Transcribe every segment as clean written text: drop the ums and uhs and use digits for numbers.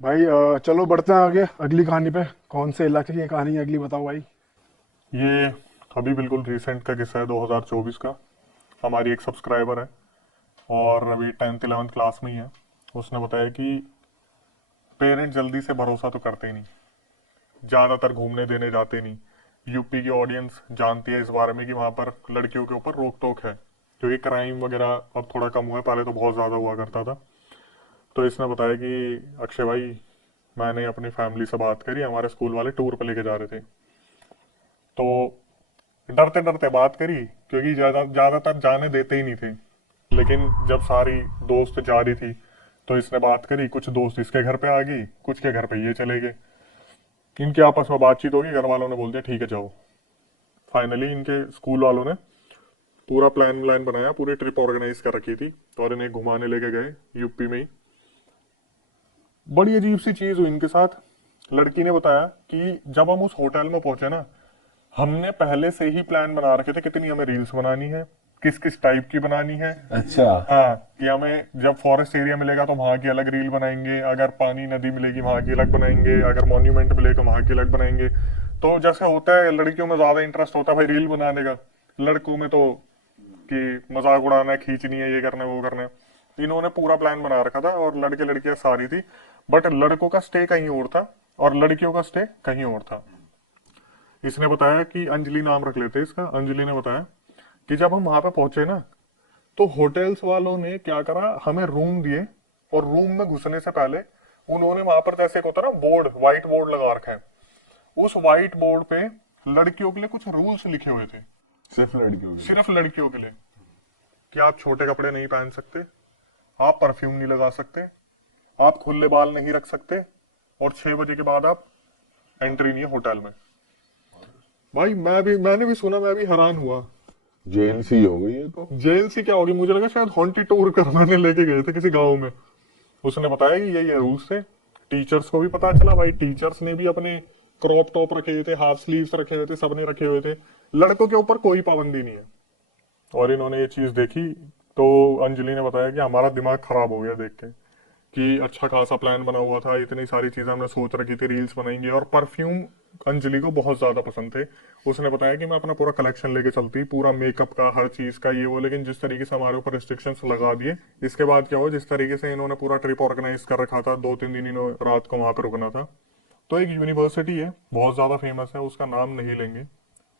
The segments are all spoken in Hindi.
भाई चलो बढ़ते हैं आगे अगली कहानी पे। कौन से इलाके की कहानी है अगली, बताओ भाई। ये अभी बिल्कुल रिसेंट का किस्सा है, 2024 का। हमारी एक सब्सक्राइबर है और अभी 10th 11th क्लास में ही है। उसने बताया कि पेरेंट्स जल्दी से भरोसा तो करते ही नहीं, ज़्यादातर घूमने देने जाते नहीं। यूपी की ऑडियंस जानती है इस बारे में कि वहाँ पर लड़कियों के ऊपर रोक टोक है, क्योंकि क्राइम वगैरह अब थोड़ा कम हुआ है, पहले तो बहुत ज़्यादा हुआ करता था। तो इसने बताया कि अक्षय भाई, मैंने अपनी फैमिली से बात करी, हमारे स्कूल वाले टूर पे लेके जा रहे थे। तो डरते डरते बात करी, क्योंकि ज्यादातर जाने देते ही नहीं थे। लेकिन जब सारी दोस्त जा रही थी तो इसने बात करी, कुछ दोस्त इसके घर पे आ गई, कुछ के घर पे ये चले गए। इनके आपस में बातचीत होगी, घर वालों ने बोल दिया ठीक है जाओ। फाइनली इनके स्कूल वालों ने पूरा प्लान व्लान बनाया, पूरी ट्रिप ऑर्गेनाइज कर रखी थी और इन्हें घुमाने लेके गए यूपी में ही। बड़ी अजीब सी चीज हुई इनके साथ। लड़की ने बताया कि जब हम उस होटल में पहुंचे ना, हमने पहले से ही प्लान बना रखे थे कितनी हमें रील्स बनानी है, किस किस टाइप की बनानी है। अच्छा। हाँ, कि हमें जब फॉरेस्ट एरिया मिलेगा तो वहां की अलग रील बनाएंगे, अगर पानी नदी मिलेगी वहां की अलग बनाएंगे, अगर मॉन्यूमेंट मिलेगा तो वहां की अलग बनाएंगे। तो जैसे होता है लड़कियों में ज्यादा इंटरेस्ट होता है भाई रील बनाने का, लड़कों में तो कि मजाक उड़ाना है, खींचनी है, ये करना है वो करना है। इन्होंने पूरा प्लान बना रखा था और लड़के लड़कियां सारी थी, बट लड़कों का स्टे कहीं और था और लड़कियों का स्टे कहीं और था। इसने बताया कि अंजलि नाम रख लेते इसका। अंजलि ने बताया कि जब हम वहां पे पहुंचे ना, तो होटल्स वालों ने क्या करा, हमें रूम दिए और रूम में घुसने से पहले उन्होंने वहां पर जैसे एक होता है ना बोर्ड, व्हाइट बोर्ड लगा रखा है। उस व्हाइट बोर्ड पे लड़कियों के लिए कुछ रूल्स लिखे हुए थे, सिर्फ लड़कियों के लिए? सिर्फ लड़कियों के लिए। कि आप छोटे कपड़े नहीं पहन सकते, आप परफ्यूम नहीं लगा सकते, आप खुले बाल नहीं रख सकते, और 6 बजे के बाद आप एंट्री नहीं है होटल में। भाई मैंने भी सुना, मैं भी हैरान हुआ। जेल सी हो गई है तो। जेल सी क्या होगी, मुझे लगा शायद हॉन्टेड टूर करवाने लेके गए थे किसी गांव में। उसने बताया कि यही रूल्स थे। टीचर्स को भी पता चला भाई, टीचर्स ने भी अपने क्रॉप टॉप रखे हुए थे, हाफ स्लीव्स रखे हुए थे, सबने रखे हुए थे। लड़कों के ऊपर कोई पाबंदी नहीं है। और इन्होंने ये चीज देखी तो अंजलि ने बताया कि हमारा दिमाग खराब हो गया देख के, कि अच्छा खासा प्लान बना हुआ था, इतनी सारी चीजें हमने सोच रखी थी, रील्स बनाएंगे। और परफ्यूम अंजलि को बहुत ज्यादा पसंद थे। उसने बताया कि मैं अपना पूरा कलेक्शन लेके चलती, पूरा मेकअप का, हर चीज का, ये वो। लेकिन जिस तरीके से हमारे ऊपर रिस्ट्रिक्शंस लगा दिए, इसके बाद क्या हुआ, जिस तरीके से इन्होंने पूरा ट्रिप ऑर्गेनाइज कर रखा था, 2 3 दिन इन्होंने रात को वहां पर रुकना था। तो एक यूनिवर्सिटी है बहुत ज्यादा फेमस है, उसका नाम नहीं लेंगे।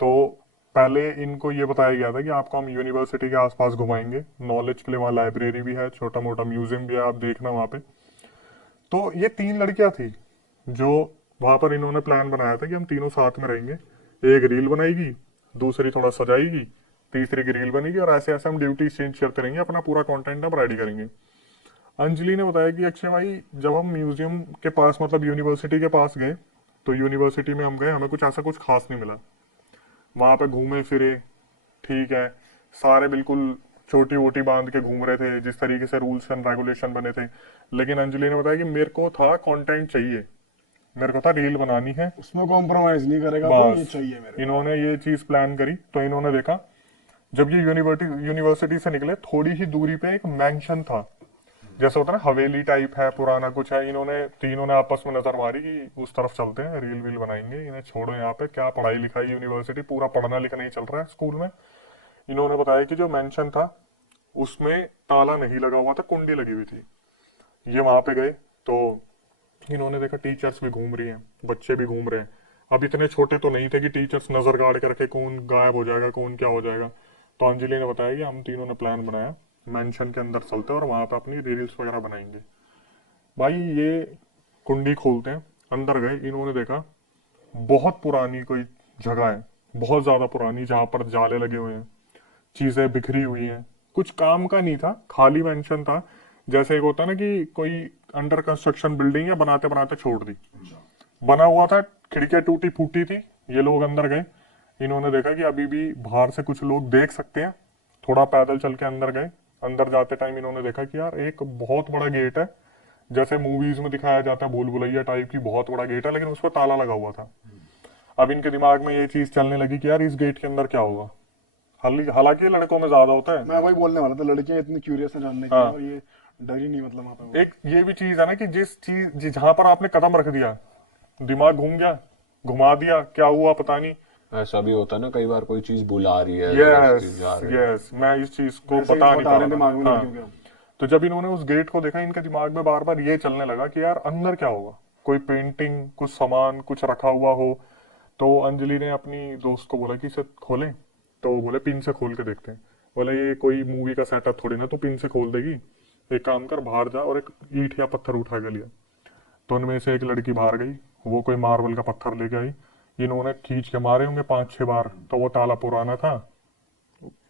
तो पहले इनको ये बताया गया था कि आपको हम यूनिवर्सिटी के आसपास घुमाएंगे, नॉलेज के लिए। वहाँ लाइब्रेरी भी है, छोटा मोटा म्यूजियम भी है, आप देखना वहाँ पे। तो ये 3 लड़कियां थी जो वहां पर इन्होंने प्लान बनाया था कि हम तीनों साथ में रहेंगे। एक रील बनाएगी, दूसरी थोड़ा सजाएगी, तीसरी की रील बनेगी, और ऐसे ऐसे हम ड्यूटी चेंज करते रहेंगे, अपना पूरा कंटेंट हम रेडी करेंगे। अंजलि ने बताया कि अक्षय भाई, जब हम म्यूजियम के पास, मतलब यूनिवर्सिटी के पास गए, तो यूनिवर्सिटी में हम गए, हमें कुछ ऐसा कुछ खास नहीं मिला। वहां पे घूमे फिरे, ठीक है, सारे बिल्कुल छोटी वोटी बांध के घूम रहे थे जिस तरीके से रूल्स एंड रेगुलेशन बने थे। लेकिन अंजलि ने बताया कि मेरे को था कंटेंट चाहिए, मेरे को था रील बनानी है। उसमें कॉम्प्रोमाइज नहीं करेगा वो, ये बस चाहिए मेरे को। इन्होंने ये चीज प्लान करी। तो इन्होंने देखा, जब ये यूनिवर्सिटी से निकले, थोड़ी ही दूरी पे एक मैंशन था, जैसे होता है ना हवेली टाइप है, पुराना कुछ है। इन्होंने तीनों ने आपस में नजर मारी कि उस तरफ चलते हैं, रील वील बनाएंगे, इन्हें छोड़ो यहाँ पे, क्या पढ़ाई लिखाई, यूनिवर्सिटी पूरा पढ़ना लिखना ही चल रहा है स्कूल में। इन्होंने बताया कि जो मेंशन था उसमें ताला नहीं लगा हुआ था, कुंडी लगी हुई थी। ये वहां पे गए तो इन्होंने देखा टीचर्स भी घूम रही हैं, बच्चे भी घूम रहे हैं। अब इतने छोटे तो नहीं थे कि टीचर्स नजर गाड़ के रखे कौन गायब हो जाएगा, कौन क्या हो जाएगा। तो अंजलि ने बताया कि हम तीनों ने प्लान बनाया, मेंशन के अंदर चलते हैं और वहां पे अपनी रील्स वगैरह बनाएंगे। भाई ये कुंडी खोलते हैं, अंदर गए, इन्होंने देखा बहुत पुरानी कोई जगह है, बहुत ज्यादा पुरानी, जहां पर जाले लगे हुए हैं, चीजें बिखरी हुई हैं। कुछ काम का नहीं था, खाली मेंशन था। जैसे एक होता है ना कि कोई अंडर कंस्ट्रक्शन बिल्डिंग है, बनाते बनाते छोड़ दी, बना हुआ था, खिड़कियां टूटी फूटी थी। ये लोग अंदर गए, इन्होंने देखा कि अभी भी बाहर से कुछ लोग देख सकते हैं। थोड़ा पैदल चल के अंदर गए। अंदर जाते टाइम इन्होंने देखा कि यार एक बहुत बड़ा गेट है, जैसे मूवीज में दिखाया जाता है, भूल भुलैया टाइप की बहुत बड़ा गेट है, लेकिन उस पर ताला लगा हुआ था। अब इनके दिमाग में ये चीज चलने लगी कि यार इस गेट के अंदर क्या होगा। हालांकि लड़कों में ज्यादा होता है। मैं वही बोलने वाला था, लड़कियां इतनी क्यूरियस है जानने के लिए, हाँ, और ये डर ही नहीं मतलब वहां पे वो। एक ये भी चीज है ना कि जहां पर आपने कदम रख दिया, दिमाग घूम गया, घुमा दिया, क्या हुआ पता नहीं। ऐसा भी होता है ना, कई बार कोई चीज बुला रही है, यस जबरदस्ती जा रहे हैं। यस, मैं इस चीज को ऐसे ही बता नहीं बता पा रहे रहा थे दिमाग में था। लड़कियों के। हाँ, तो जब इन्होंने उस गेट को देखा, इनके दिमाग में बार बार ये चलने लगा कि यार अंदर क्या होगा, कोई पेंटिंग, कुछ सामान, कुछ रखा हुआ हो। तो अंजलि ने अपनी दोस्त को बोला कि इसे खोलें, तो वो बोले पिन से खोल के देखते हैं। बोले ये कोई मूवी का सेटअप थोड़ी ना तो पिन से खोल देगी, एक काम कर बाहर जा और एक ईंट या पत्थर उठा के लिया। तो उनमें से एक लड़की बाहर गई, वो कोई मार्बल का पत्थर लेके आई, इन्होंने खींच के मारे होंगे 5-6 बार, तो वो ताला पुराना था,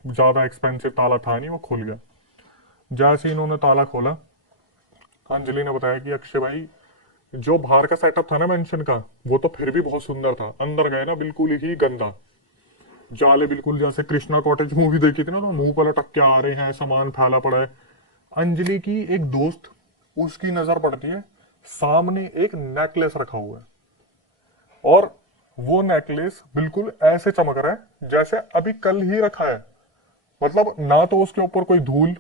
ज्यादा एक्सपेंसिव ताला था नहीं, वो खुल गया। जैसे ही इन्होंने ताला खोला, अंजलि ने बताया कि अक्षय भाई जो बाहर का सेटअप था ना मेंशन का, वो तो फिर भी बहुत सुंदर था, अंदर गए ना बिल्कुल ही गंदा, जाले बिल्कुल जैसे कृष्णा कॉटेज मूवी देखी थी ना, तो मुंह पर लटक के आ रहे हैं, सामान फैला पड़ा है। अंजलि की एक दोस्त, उसकी नजर पड़ती है सामने एक नेकलेस रखा हुआ है, और वो नेकलेस बिल्कुल ऐसे चमक रहा है जैसे अभी कल ही रखा है। मतलब ना तो उसके ऊपर कोई धूल,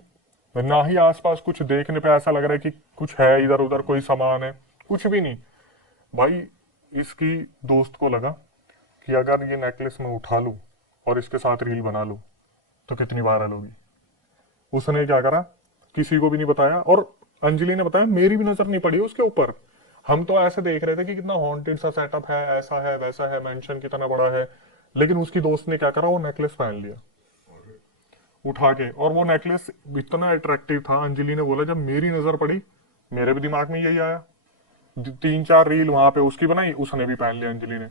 ना ही आसपास कुछ देखने पे ऐसा लग रहा है कि कुछ है इधर उधर कोई सामान है, कुछ भी नहीं। भाई इसकी दोस्त को लगा कि अगर ये नेकलेस मैं उठा लूं और इसके साथ रील बना लूं तो कितनी वायरल होगी। उसने क्या करा, किसी को भी नहीं बताया, और अंजलि ने बताया मेरी भी नजर नहीं पड़ी उसके ऊपर। हम तो ऐसे देख रहे थे कि कितना हॉन्टेड सा सेटअप है, ऐसा है वैसा है, मेंशन कितना बड़ा है, लेकिन उसकी दोस्त ने क्या करा, वो नेकलेस पहन लिया उठा के। और वो नेकलेस इतना अट्रैक्टिव था, अंजलि ने बोला जब मेरी नजर पड़ी, मेरे भी दिमाग में यही आया। 3-4 रील वहां पे उसकी बनाई, उसने भी पहन लिया अंजलि ने।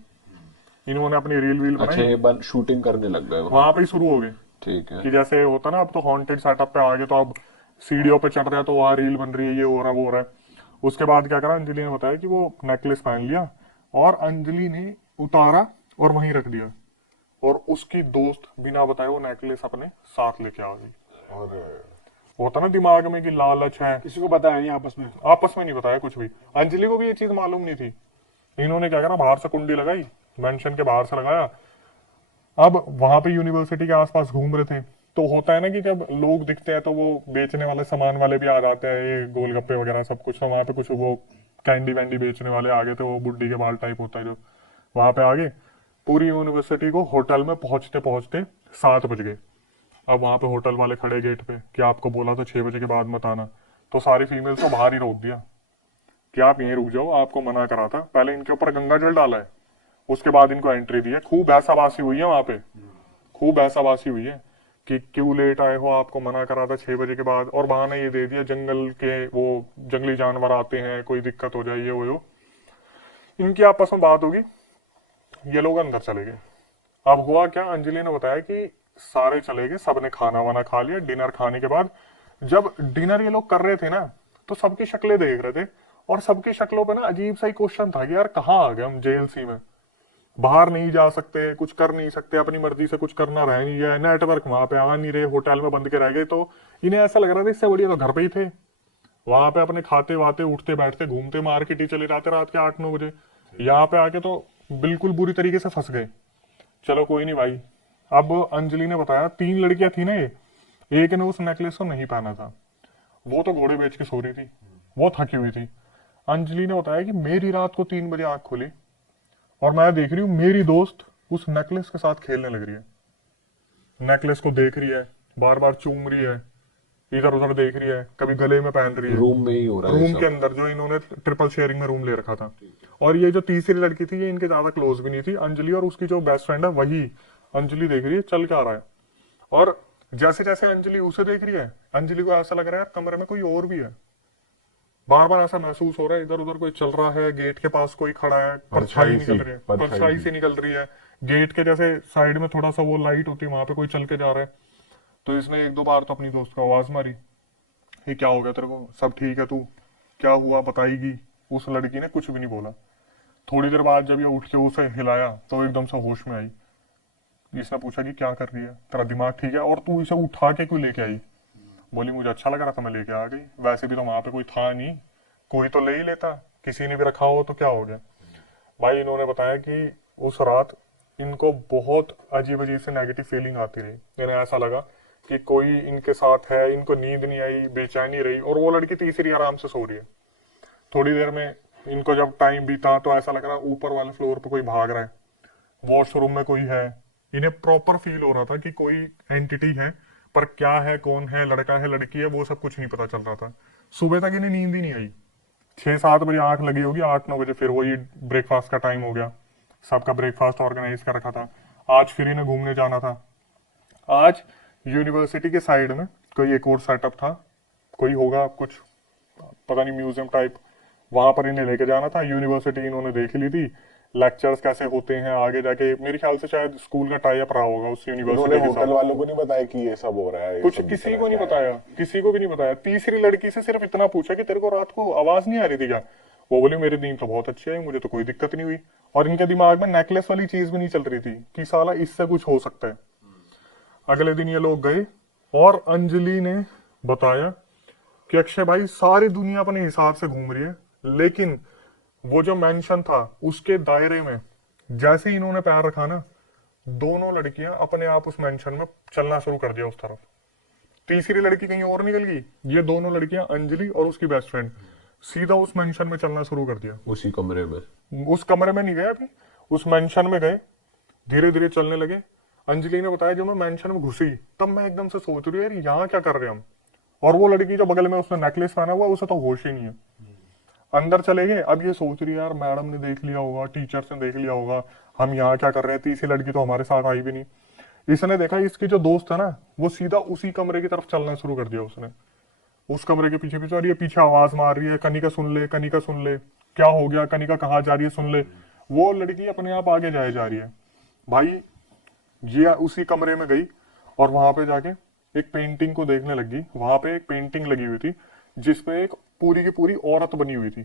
इन्होंने अपनी रील अच्छा, बनाई, ये बन शूटिंग करने लग गए वो। वहां पे ही शुरू हो गई। ठीक है। कि जैसे होता ना, अब तो हॉन्टेड सेटअप पे आ गए, तो अब सीढ़ियों पे चढ़ रहे हैं तो वहां रील बन रही है, ये हो रहा है वो हो रहा है। उसके बाद क्या करा, अंजलि ने बताया कि वो नेकलेस पहन लिया, और अंजलि ने उतारा और वहीं रख दिया, और उसकी दोस्त बिना बताए वो नेकलेस अपने साथ लेके आ गई। और होता ना दिमाग में कि लालच है, किसी को बताया नहीं आपस में। आपस में नहीं बताया कुछ भी। अंजलि को भी ये चीज मालूम नहीं थी। इन्होंने क्या करा, बाहर से कुंडी लगाई, मेंशन के बाहर से लगाया। अब वहां पे यूनिवर्सिटी के आसपास घूम रहे थे, तो होता है ना कि जब लोग दिखते हैं तो वो बेचने वाले सामान वाले भी आ जाते हैं, ये गोलगप्पे वगैरह सब कुछ। तो वहां पे कुछ वो कैंडी वैंडी बेचने वाले आ गए थे, वो बुड्ढी के बाल टाइप होता है जो, वहां पे आ गए। पूरी यूनिवर्सिटी को होटल में पहुंचते पहुंचते 7 बज गए। अब वहां पे होटल वाले खड़े गेट पे कि आपको बोला था 6 बजे के बाद मत आना। तो सारी फीमेल्स को बाहर ही रोक दिया कि आप यहीं रुक जाओ, आपको मना करा था। पहले इनके ऊपर गंगा जल डाला है, उसके बाद इनको एंट्री दी है। खूब ऐसाबासी हुई है वहां पे, खूब ऐसाबासी हुई है कि क्यों लेट आए हो, आपको मना करा था 6 बजे के बाद, और बहाना ये दे दिया जंगल के वो जंगली जानवर आते हैं, कोई दिक्कत हो जाए, ये वो। इनकी आपस में बात होगी, ये लोग अंदर चले गए। अब हुआ क्या, अंजलि ने बताया कि सारे चले गए, सबने खाना वाना खा लिया। डिनर खाने के बाद जब डिनर ये लोग कर रहे थे ना, तो सबकी शक्लें देख रहे थे, और सबकी शक्लों पे ना अजीब सा ही क्वेश्चन था कि यार कहाँ आ गए हम, जेल सी में, बाहर नहीं जा सकते, कुछ कर नहीं सकते, अपनी मर्जी से कुछ करना रह नहीं गया, नेटवर्क वहां पे आ नहीं रहे, होटल में बंद के रह गए। तो इन्हें ऐसा लग रहा था इससे बढ़िया तो घर पे ही थे, वहां पे अपने खाते वाते, उठते बैठते, घूमते, मार्केट ही चले जाते रात के 8-9 बजे। यहाँ पे आके तो बिल्कुल बुरी तरीके से फंस गए। चलो कोई नहीं भाई। अब अंजलि ने बताया 3 लड़कियां थी ना ये, एक ने उस नेकलेस को नहीं पहना था, वो तो घोड़े बेच के सो रही थी, वो थकी हुई थी। अंजलि ने बताया कि मेरी रात को 3 बजे आंख खुली और मैं देख रही हूँ मेरी दोस्त उस नेकलेस के साथ खेलने लग रही है, नेकलेस को देख रही है, बार बार चूम रही है, इधर उधर देख रही है, कभी गले में पहन रही है। रूम में ही हो रहा है रूम सब। के अंदर, जो इन्होंने ट्रिपल शेयरिंग में रूम ले रखा था। और ये जो तीसरी लड़की थी, ये इनके ज्यादा क्लोज भी नहीं थी, अंजलि, और उसकी जो बेस्ट फ्रेंड है वही। अंजलि देख रही है चल क्या रहा है, और जैसे जैसे अंजलि उसे देख रही है, अंजलि को ऐसा लग रहा है यार कमरे में कोई और भी है। बार बार ऐसा महसूस हो रहा है इधर उधर कोई चल रहा है, गेट के पास कोई खड़ा है, परछाई निकल रही है, परछाई से निकल रही है, गेट के जैसे साइड में थोड़ा सा वो लाइट होती है, वहां पे कोई चल के जा रहा है। तो इसने 1-2 बार तो अपनी दोस्त को आवाज मारी, ये क्या हो गया तेरे को, सब ठीक है, तू क्या हुआ बताएगी। उस लड़की ने कुछ भी नहीं बोला। थोड़ी देर बाद जब ये उठ के उसे हिलाया तो एकदम से होश में आई। इसने पूछा कि क्या कर रही है, तेरा दिमाग ठीक है, और तू इसे उठा के क्यों लेके आई। बोली मुझे अच्छा लग रहा था, मैं लेके आ गई, वैसे भी तो वहां पे कोई था नहीं, कोई तो ले ही लेता, किसी ने भी रखा हो तो क्या हो गया। भाई इन्होंने बताया कि उस रात इनको बहुत अजीब अजीब से नेगेटिव फीलिंग आती रही। इन्हें ऐसा लगा कि कोई इनके साथ है, इनको नींद नहीं आई, बेचैनी रही, और वो लड़की तीसरी आराम से सो रही है। थोड़ी देर में इनको जब टाइम बीता तो ऐसा लग रहा ऊपर वाले फ्लोर पे कोई भाग रहा है, वॉशरूम में कोई है। इन्हें प्रॉपर फील हो रहा था कि कोई एंटिटी है, पर क्या है, कौन है, लड़का है, लड़की है, वो सब कुछ नहीं पता चल रहा था। सुबह तक इन्हें नींद ही नहीं आई। 6-7 बजे आंख लगी होगी, 8-9 बजे फिर वही ब्रेकफास्ट का टाइम हो गया। सबका ब्रेकफास्ट ऑर्गेनाइज कर रखा था। आज फिर इन्हें घूमने जाना था। आज यूनिवर्सिटी के साइड में कोई एक और सेटअप था, कोई होगा कुछ पता नहीं म्यूजियम टाइप, वहां पर इन्हें लेके जाना था। यूनिवर्सिटी इन्होंने देख ली थी, लेक्चर्स कैसे होते हैं आगे जाके। मेरे ख्याल से शायद स्कूल का टाई अप रहा होगा उस यूनिवर्सिटी उन्होंने के होटल साथ। वालों को नहीं बताया कि ये सब हो रहा है, ये कुछ सब किसी दिख को रहा नहीं है, बताया, किसी को भी नहीं बताया। तीसरी लड़की से सिर्फ इतना पूछा कि तेरे को रात को आवाज नहीं आ रही थी क्या? वो बोली मेरी नींद तो बहुत अच्छी है, मुझे तो कोई दिक्कत नहीं हुई। और इनके दिमाग में नेकलेस वाली चीज भी नहीं चल रही थी कि साला इससे कुछ हो सकता है। अगले दिन ये लोग गए और अंजलि ने बताया कि अक्षय भाई सारी दुनिया अपने हिसाब से घूम रही है, लेकिन वो जो मेंशन था उसके दायरे में जैसे ही इन्होंने पैर रखा ना, दोनों लड़कियां अपने आप उस मेंशन में चलना शुरू कर दिया उस तरफ। तीसरी लड़की कहीं और निकल गई, ये दोनों लड़कियां अंजलि और उसकी बेस्ट फ्रेंड सीधा उस मेंशन में चलना शुरू कर दिया। उसी कमरे में। उस कमरे में नहीं गए अभी, उस मेंशन में गए, धीरे धीरे चलने लगे। अंजलि ने बताया जो मैं मेंशन में घुसी तब मैं एकदम से सोच रही हूँ यार यहाँ क्या कर रहे हैं हम। और वो लड़की जो बगल में उसने नेकलेस पहना हुआ उसे तो होश ही नहीं है। अंदर चले गए, अब ये सोच रही है यार मैडम ने देख लिया होगा, टीचर्स ने देख लिया होगा, हम यहाँ क्या कर रहे हैं। तीसरी लड़की तो हमारे साथ आई भी नहीं। इसने देखा इसकी जो दोस्त है ना वो सीधा उसी कमरे की तरफ चलना शुरू कर दिया उसने, उस कमरे के पीछे पीछे। और ये पीछे आवाज मार रही है, कनिका सुन ले, कनिका सुन ले, क्या हो गया, कनिका कहाँ जा रही है, सुन ले। वो लड़की अपने आप आगे जाए जा रही है। भाई ये उसी कमरे में गई और वहां पे जाके एक पेंटिंग को देखने लगी। वहां पे एक पेंटिंग लगी हुई थी जिसपे एक पूरी की पूरी औरत बनी हुई थी।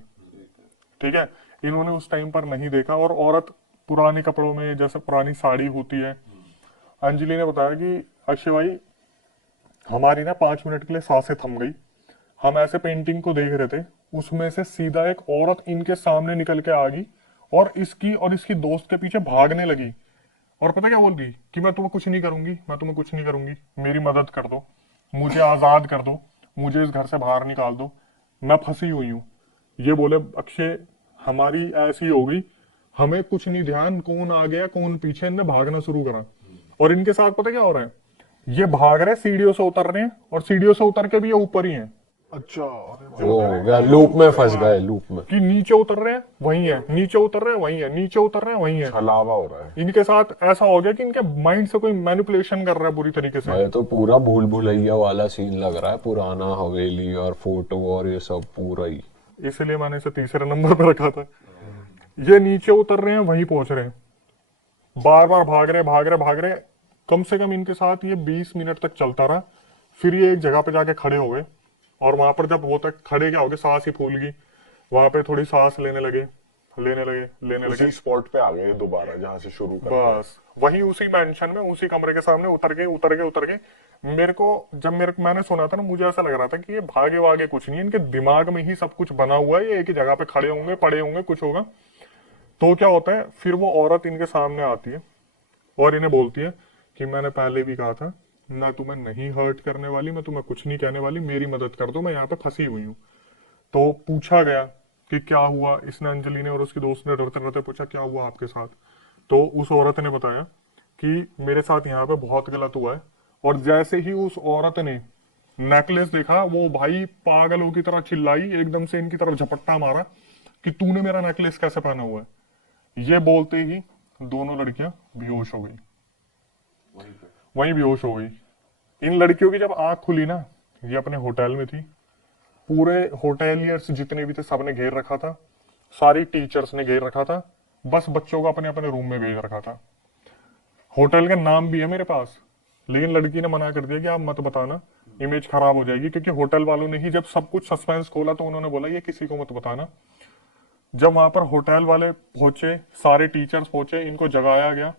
ठीक है, इन्होंने उस टाइम पर नहीं देखा, और औरत पुराने कपड़ों में, जैसे पुरानी साड़ी होती है। अंजलि ने बताया कि अक्षय भाई हमारी ना 5 मिनट के लिए सांसें थम गई। हम ऐसे पेंटिंग को देख रहे थे, उसमें से सीधा एक औरत इनके सामने निकल के आ गई और इसकी दोस्त के पीछे भागने लगी। और पता क्या बोल रही कि मैं तुम्हें कुछ नहीं करूंगी, मैं तुम्हें कुछ नहीं करूंगी, मेरी मदद कर दो, मुझे आजाद कर दो, मुझे इस घर से बाहर निकाल दो, मैं फंसी हुई हूँ। ये बोले अक्षय हमारी ऐसी हो गई, हमें कुछ नहीं ध्यान कौन आ गया कौन पीछे, इनने भागना शुरू करा। और इनके साथ पता क्या हो रहा है, ये भाग रहे सीढ़ियों से उतर रहे हैं, और सीढ़ियों से उतर के भी ये ऊपर ही हैं। अच्छा, वो लूप में फंस गए, लूप में। कि नीचे उतर रहे हैं वही है, नीचे उतर रहे हैं वही है, नीचे उतर रहे हैं वही है। छलावा हो रहा है इनके साथ ऐसा हो गया कि इनके माइंड से कोई मैनिपुलेशन कर रहा है बुरी तरीके से। भाई। तो पूरा भूल भुलैया वाला सीन लग रहा है, पुराना हवेली और फोटो और ये सब पूरा ही। इसलिए मैंने इसे तीसरे नंबर पर रखा था। ये नीचे उतर रहे हैं वहीं पहुंच रहे हैं, बार बार भाग रहे भाग रहे भाग रहे। कम से कम इनके साथ ये 20 मिनट तक चलता रहा। फिर ये एक जगह पे जाके खड़े हो गए, और वहां पर जब वो तक खड़े क्या हो गए, सांस ही फूल गई। वहां पे थोड़ी सांस लेने लगे लेने लगे लेने लगे। उसी स्पॉट पे आ गए दोबारा जहां से शुरू कर। बस वही उसी मेंशन में उसी कमरे के सामने उतर गए उतर गए उतर गए। मेरे को जब मैंने सुना था ना, मुझे ऐसा लग रहा था कि ये भागे वागे कुछ नहीं, इनके दिमाग में ही सब कुछ बना हुआ है, ये एक ही जगह पे खड़े होंगे, पड़े होंगे, कुछ होगा। तो क्या होता है, फिर वो औरत इनके सामने आती है और इन्हें बोलती है कि मैंने पहले भी कहा था ना, तुम्हें नहीं हर्ट करने वाली, मैं तुम्हें कुछ नहीं कहने वाली, मेरी मदद कर दो, मैं यहाँ पे फंसी हुई हूँ। तो पूछा गया कि क्या हुआ, इसने, अंजलि ने और उसकी दोस्त ने डरते डरते पूछा क्या हुआ आपके साथ। तो उस औरत ने बताया कि मेरे साथ यहाँ पे बहुत गलत हुआ है। और जैसे ही उस औरत ने नेकलेस देखा, वो भाई पागलों की तरह चिल्लाई, एकदम से इनकी तरफ झपट्टा मारा कि तूने मेरा नेकलेस कैसे पहना हुआ है। ये बोलते ही दोनों लड़कियां बेहोश हो गई, वहीं बेहोश हो गई। इन लड़कियों की जब आंख खुली ना, ये अपने होटल में थी, पूरे होटेलियर्स जितने भी थे सबने घेर रखा था, सारी टीचर्स ने घेर रखा था, बस बच्चों को अपने अपने रूम में भेज रखा था। होटल का नाम भी है मेरे पास, लेकिन लड़की ने मना कर दिया कि आप मत बताना, इमेज खराब हो जाएगी। क्योंकि होटल वालों ने ही जब सब कुछ सस्पेंस खोला तो उन्होंने बोला ये किसी को मत बताना। जब वहां पर होटल वाले पहुंचे, सारे टीचर्स पहुंचे, इनको जगाया गया,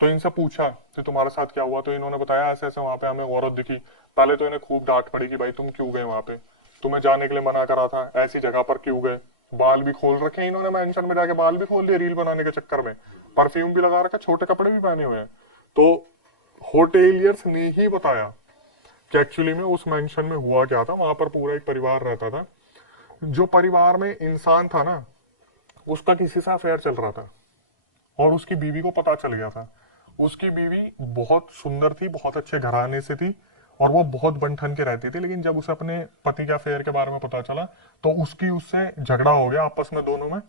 तो इनसे पूछा कि तुम्हारे साथ क्या हुआ। तो इन्होंने बताया ऐसे ऐसे वहां पे हमें औरत दिखी। पहले तो इन्हें खूब डांट पड़ी कि भाई तुम क्यों गए वहां पे, तुम्हें जाने के लिए मना करा था, ऐसी जगह पर क्यों गए। बाल भी खोल रखे इन्होंने, मेंशन में जाके बाल भी खोल दिए रील बनाने के चक्कर में, परफ्यूम भी लगा रखा, छोटे कपड़े भी पहने हुए हैं। तो होटेलियर्स ने ही बताया कि एक्चुअली में उस मेंशन में हुआ क्या था। वहां पर पूरा एक परिवार रहता था। जो परिवार में इंसान था ना, उसका किसी से अफेयर चल रहा था और उसकी बीवी को पता चल गया था। उसकी बीवी बहुत सुंदर थी, बहुत अच्छे घराने से थी और वो बहुत बन ठन के रहती थी। लेकिन जब उसे अपने पति के अफेयर के बारे में पता चला तो उसकी उससे झगड़ा हो गया आपस में दोनों में।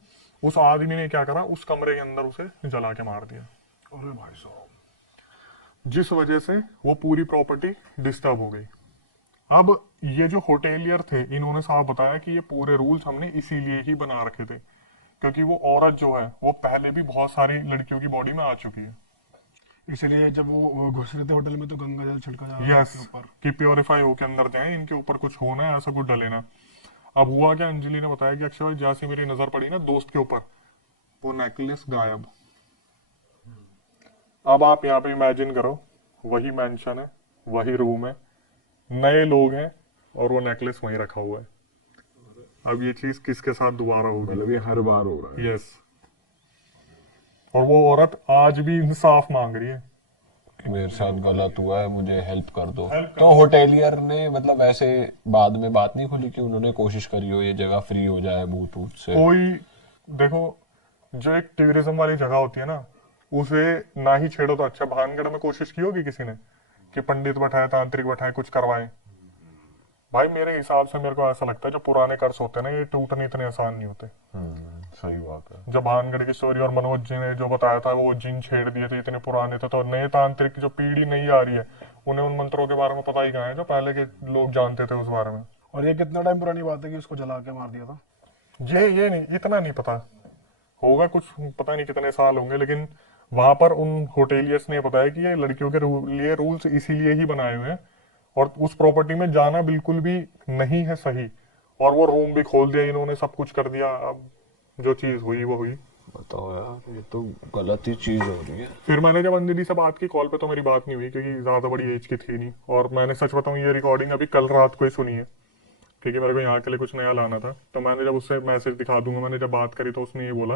उस आदमी ने क्या करा, उस कमरे के अंदर उसे जला के मार दिया, अरे भाई साहब। जिस वजह से वो पूरी प्रॉपर्टी डिस्टर्ब हो गई। अब ये जो होटेलियर थे, इन्होंने साफ बताया कि ये पूरे रूल्स हमने इसीलिए ही बना रखे थे क्योंकि वो औरत जो है वो पहले भी बहुत सारी लड़कियों की बॉडी में आ चुकी है। इसलिए जब वो घुस रहे थे होटल में तो गंगा जल छिड़का जा रहा था यस, उसके ऊपर। कि प्योरीफाई होके अंदर जाए, इनके ऊपर कुछ होना है, ऐसा कुछ डले ना। अब हुआ क्या, अंजलि ने बताया कि अक्षय जैसे मेरी नजर पड़ी ना दोस्त के ऊपर, वो नेकलेस गायब। अब आप यहाँ पे इमेजिन करो, वही मेंशन है, वही रूम है, नए लोग हैं और वो नेकलेस वहीं रखा हुआ है। अब ये चीज किसके साथ दोबारा होगी? मतलब ये हर बार हो रहा है। यस। और वो औरत आज भी इंसाफ मांग रही है। मेरे साथ गलत हुआ है, मुझे हेल्प कर दो। तो होटेलियर ने मतलब ऐसे बाद में बात नहीं खोली कि उन्होंने कोशिश करी हो ये जगह फ्री हो जाए भूत ऊत से? कोई, देखो, जो एक टूरिज्म वाली जगह होती है ना, उसे ना ही छेड़ो तो अच्छा। भानगढ़ में कोशिश की होगी किसी ने कि पंडित बैठाए, तांत्रिक बैठाए, कुछ करवाए? भाई मेरे हिसाब से मेरे को ऐसा लगता है जो पुराने कर्स होते हैं ना, ये टूटने इतने आसान नहीं होते। सही बात है। जब भानगढ़ की स्टोरी और मनोज जी ने जो बताया था, वो जिन छेड़ दिए थे, इतने पुराने थे, तो नए तांत्रिक की जो पीढ़ी नई आ रही है उन्हें उन मंत्रों के बारे में पता ही कहाँ है जो पहले के लोग जानते थे उस बारे में। और ये कितना टाइम पुरानी बात है कि उसको जला के मार दिया था? ये नहीं, इतना नहीं पता होगा, कुछ पता नहीं कितने साल होंगे। लेकिन वहां पर उन होटेलियर्स ने बताया कि ये लड़कियों के लिए रूल्स इसीलिए ही बनाए हुए हैं और उस प्रॉपर्टी में जाना बिल्कुल भी नहीं है सही। और वो रूम भी खोल दिया इन्होंने, सब कुछ कर दिया। अब जो चीज हुई वो हुई। बताओ यार, ये तो गलत ही चीज हो रही है। फिर मैंने जब अंजलि से बात की कॉल पे, तो मेरी बात नहीं हुई क्योंकि ज्यादा बड़ी एज की थी नहीं। और मैंने सच बताऊं, ये रिकॉर्डिंग अभी कल रात को ही सुनी है क्योंकि मेरे को यहाँ के लिए कुछ नया लाना था। तो मैंने जब उससे मैसेज दिखा दूंगा, मैंने जब बात करी तो उसने ये बोला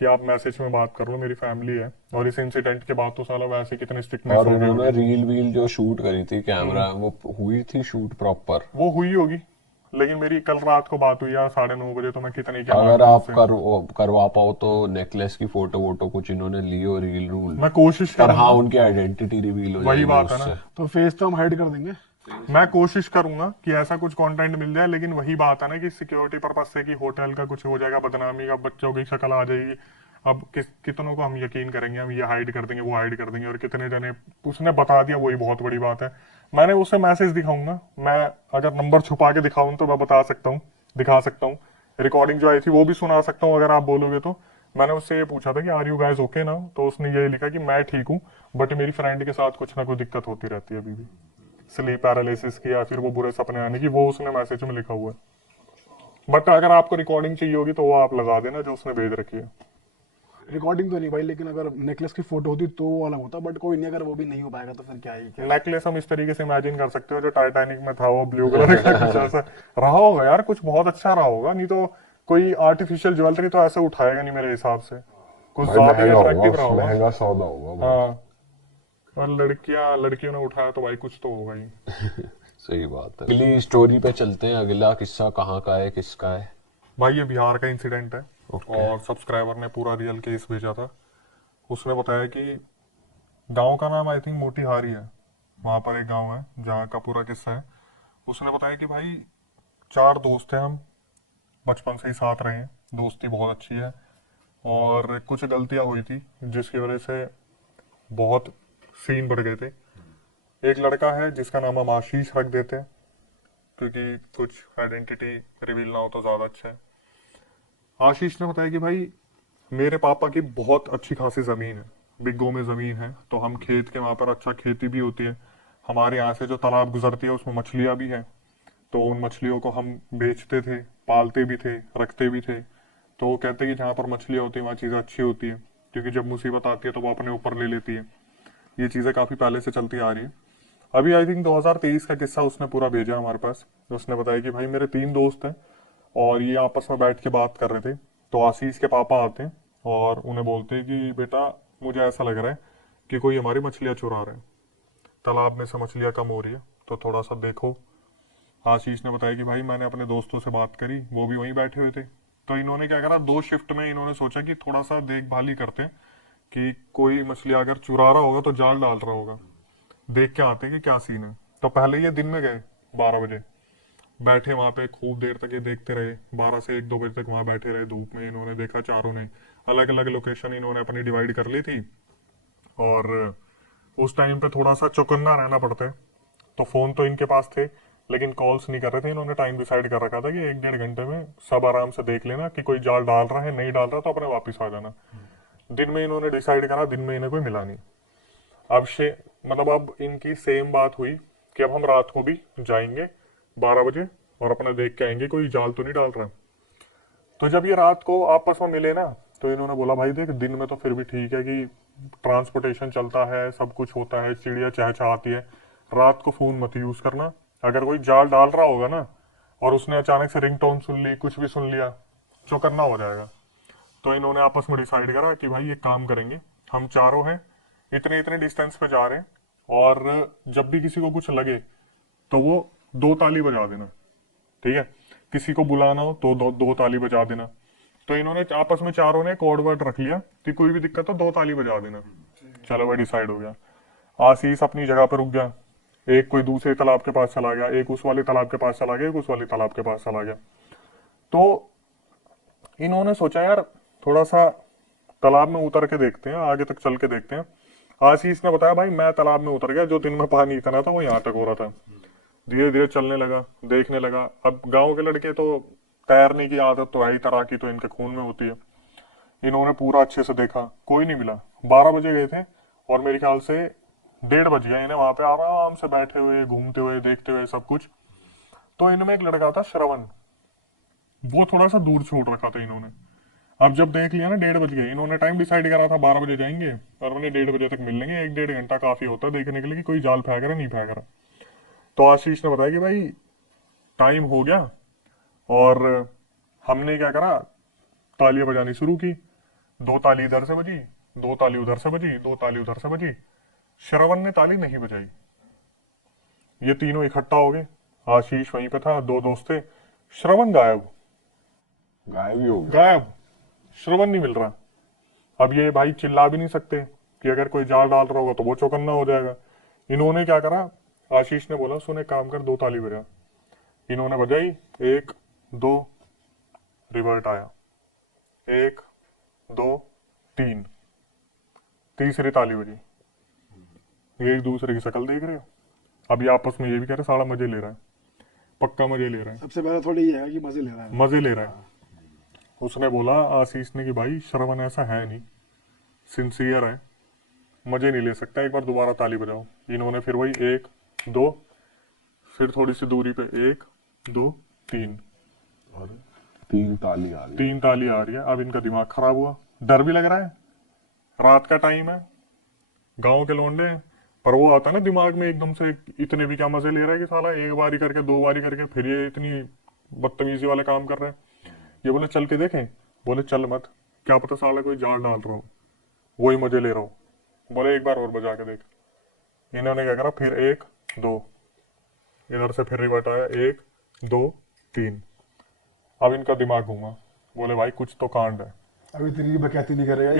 कि आप मैसेज में बात कर लो, मेरी फैमिली है। और इस इंसिडेंट के बाद तो साला वैसे कितने स्ट्रिक्टनेस और हो गई उन्होंने होगी। रील वील जो शूट करी थी कैमरा, वो हुई थी शूट प्रॉपर? वो हुई होगी, लेकिन मेरी कल रात को बात हुई यार 9:30 बजे, तो मैं कितनी क्या अगर मांगता हूँ आप उससे। करवा पाओ तो नेकलेस की फोटो वोटो कुछ इन्होंने ली हो, रील रूल। मैं कोशिश पर हाँ, करूंगा। उनकी आइडेंटिटी रिवील हो वही जाएगी बात है ना। उससे। तो फेस तो हम हाइड कर देंगे। मैं कोशिश करूंगा कि ऐसा कुछ कंटेंट मिल जाए, लेकिन वही बात है ना कि सिक्योरिटी पर्पज से कि होटल का कुछ हो जाएगा, बदनामी का, बच्चों की शक्ल आ जाएगी। अब कितनों को हम यकीन करेंगे, हम ये हाइड कर देंगे, वो हाइड कर देंगे, और कितने जने उसने बता दिया, वही बहुत बड़ी बात है। मैंने उसे मैसेज दिखाऊंगा, मैं अगर नंबर छुपा के दिखाऊं तो मैं बता सकता हूँ, दिखा सकता हूँ। रिकॉर्डिंग जो आई थी वो भी सुना सकता हूँ अगर आप बोलोगे तो। मैंने उससे ये पूछा था कि आर यू गाइस ओके ना, तो उसने ये लिखा कि मैं ठीक हूँ, बट मेरी फ्रेंड के साथ कुछ ना कुछ दिक्कत होती रहती है अभी भी, स्लीप पैरालिसिस की या फिर वो बुरे सपने आने की, वो उसने मैसेज में लिखा हुआ है। बट अगर आपको रिकॉर्डिंग चाहिए होगी तो वो आप लगा देना जो उसने भेज रखी है। रिकॉर्डिंग तो नहीं भाई, लेकिन अगर नेकलेस की फोटो होती तो वो अलग होता, बट कोई नहीं, अगर वो भी नहीं हो पाएगा तो फिर क्या ही क्या। नेकलेस हम इस तरीके से इमेजिन कर सकते हो जो टाइटैनिक में था, वो ब्लू कलर का कुछ ऐसा रहा होगा यार, कुछ बहुत अच्छा रहा होगा। नहीं तो कोई आर्टिफिशियल ज्वेलरी तो ऐसे उठाएगा नहीं मेरे हिसाब से, कुछ भाई ज्यादा ही महंगा अट्रैक्टिव रहा होगा, होगा। महंगा सौदा होगा। हाँ, और लड़कियों ने उठाया तो भाई कुछ तो होगा ही। सही बात है। अगली स्टोरी पे चलते हैं। अगला किस्सा कहाँ का है, किसका है? भाई ये बिहार का इंसिडेंट है। Okay. और सब्सक्राइबर ने पूरा रियल केस भेजा था। उसने बताया कि गांव का नाम आई थिंक मोतिहारी है, वहां पर एक गांव है जहाँ का पूरा किस्सा है। उसने बताया कि भाई 4 दोस्त हैं हम, बचपन से ही साथ रहे हैं, दोस्ती बहुत अच्छी है। और कुछ गलतियां हुई थी जिसकी वजह से बहुत सीन बढ़ गए थे। एक लड़का है जिसका नाम हम आशीष रख देते हैं क्योंकि कुछ आइडेंटिटी रिवील ना हो तो ज्यादा अच्छा है। आशीष ने बताया कि भाई मेरे पापा की बहुत अच्छी खासी जमीन है, बिग्गो में जमीन है, तो हम खेत के वहां पर अच्छा खेती भी होती है। हमारे यहाँ से जो तालाब गुजरती है उसमें मछलियां भी हैं, तो उन मछलियों को हम बेचते थे, पालते भी थे, रखते भी थे। तो वो कहते हैं कि जहाँ पर मछलियां होती है वहाँ चीजें अच्छी होती है, क्योंकि जब मुसीबत आती है तो वो अपने ऊपर ले लेती है। ये चीजें काफी पहले से चलती आ रही है। अभी आई थिंक 2023 का किस्सा उसने पूरा भेजा हमारे पास। उसने बताया कि भाई मेरे 3 दोस्त हैं और ये आपस में बैठ के बात कर रहे थे, तो आशीष के पापा आते हैं और उन्हें बोलते हैं कि बेटा मुझे ऐसा लग रहा है कि कोई हमारी मछलियां चुरा रहे हैं, तालाब में से मछलियां कम हो रही है, तो थोड़ा सा देखो। आशीष ने बताया कि भाई मैंने अपने दोस्तों से बात करी, वो भी वहीं बैठे हुए थे। तो इन्होंने क्या करा, 2 शिफ्ट में इन्होंने सोचा कि थोड़ा सा देखभाल ही करते हैं कि कोई मछली अगर चुरा रहा होगा तो जाल डाल रहा होगा, देख के आते हैं कि क्या सीन है। तो पहले ये दिन में गए 12 बजे, बैठे वहां पे खूब देर तक ये देखते रहे, 12 से 1-2 बजे तक वहां बैठे रहे धूप में। इन्होंने देखा चारों ने अलग अलग लोकेशन इन्होंने अपनी डिवाइड कर ली थी, और उस टाइम पे थोड़ा सा चौकन्ना रहना पड़ता है। तो फोन तो इनके पास थे लेकिन कॉल्स नहीं कर रहे थे। इन्होंने टाइम डिसाइड कर रखा था कि 1-1.5 घंटे में सब आराम से देख लेना कि कोई जाल डाल रहा है, नहीं डाल रहा तो अपने वापस आ जाना। दिन में इन्होंने डिसाइड करा, दिन में इन्हें कोई मिला नहीं। अब इनकी सेम बात हुई कि अब हम रात को भी जाएंगे 12 बजे और अपना देख के आएंगे कोई जाल तो नहीं डाल रहा। तो जब ये रात को आपस में मिले ना, तो इन्होंने बोला भाई देख, दिन में तो फिर भी ठीक है कि ट्रांसपोर्टेशन चलता है, सब कुछ होता है, चिड़िया चहचहाती है, रात को फोन मत यूज करना। अगर कोई जाल डाल रहा होगा ना और उसने अचानक से रिंगटोन सुन ली, कुछ भी सुन लिया, चौकन्ना हो जाएगा। तो इन्होंने आपस में डिसाइड करा कि भाई ये काम करेंगे, हम चारों हैं, इतने इतने डिस्टेंस पे जा रहे हैं, और जब भी किसी को कुछ लगे तो वो 2 ताली बजा देना, ठीक है। किसी को बुलाना हो तो 2 ताली बजा देना। तो इन्होंने आपस में चारों ने कोड वर्ड रख लिया कि कोई भी दिक्कत हो 2 ताली बजा देना। चलो भाई डिसाइड हो गया। आशीष अपनी जगह पर रुक गया, एक कोई दूसरे तालाब के पास चला गया, एक उस वाले तालाब के पास चला गया, एक उस वाले तालाब के पास चला गया। तो इन्होंने सोचा यार थोड़ा सा तालाब में उतर के देखते हैं, आगे तक चल के देखते हैं। आशीष ने बताया भाई मैं तालाब में उतर गया, जो दिन में पानी इतना था वो यहाँ तक हो रहा था। धीरे धीरे चलने लगा, देखने लगा। अब गांव के लड़के तो तैरने की आदत तो है ही, तैराकी तो इनके खून में होती है। इन्होंने पूरा अच्छे से देखा, कोई नहीं मिला। 12 बजे गए थे और मेरे ख्याल से 1:30 बज गया इन्हें वहां पे आराम से बैठे हुए, घूमते हुए, देखते हुए सब कुछ। तो इनमें एक लड़का था श्रवण, वो थोड़ा सा दूर छोड़ रखा था इन्होंने। अब जब देख लिया ना 1:30 बज गए, इन्होंने टाइम डिसाइड करा था 12 बजे जाएंगे और उन्हें 1:30 बजे तक मिल लेंगे। 1-1.5 घंटा काफी होता है देखने के लिए कि कोई जाल फेंक रहा नहीं फेंक रहा। तो आशीष ने बताया कि भाई टाइम हो गया, और हमने क्या करा, तालियां बजानी शुरू की। 2 ताली इधर से बजी, 2 ताली उधर से बजी, 2 ताली उधर से बजी। श्रवण ने ताली नहीं बजाई। ये तीनों इकट्ठा हो गए, आशीष वहीं पे था, 2 दोस्त थे, श्रवण गायब। गायब ही हो गया। गायब, श्रवण नहीं मिल रहा। अब ये भाई चिल्ला भी नहीं सकते कि अगर कोई जाल डाल रहा होगा तो वो चौकन्ना हो जाएगा। इन्होंने क्या करा, आशीष ने बोला सुने काम कर, 2 ताली बजा। इन्होंने बजाई, 1 2, रिवर्ट आया, 1 2 3, तीसरी ताली बजी। ये एक दूसरे की शक्ल देख रहे हो। अब ये आपस में ये भी कह रहे साला मजे ले रहा है, पक्का मजे ले रहा है, सबसे पहले थोड़ी ये है कि मजे ले रहा है, मजे ले रहा है। उसने बोला आशीष ने कि भाई श्रवण ऐसा है नहीं, सिंसियर है, मजे नहीं ले सकता, एक बार दोबारा ताली बजाओ। इन्होंने फिर वही 1 2, फिर थोड़ी सी दूरी पे 1 2 3, और 3 ताली आ रही 3 ताली आ रही है। अब इनका दिमाग खराब हुआ, डर भी लग रहा है, रात का टाइम है, गांव के लौंडे हैं, पर वो आता है ना दिमाग में एकदम से, इतने भी क्या मजे ले रहा है कि साला एक बारी करके 2 बारी करके फिर ये इतनी बदतमीजी वाले काम कर रहे हैं। ये बोले चल के देखें, बोले चल मत, क्या पता साला कोई जाल डाल रहा हो, वही मजे ले रहा हो। बोले एक बार और बजा के देख। इन्होंने क्या करा, फिर 1 2, इधर से फिर रिवर्ट आया, 1 2 3। अब इनका दिमाग घूमा, बोले भाई कुछ तो कांड है। अभी इतनी बकैती नहीं करेगा,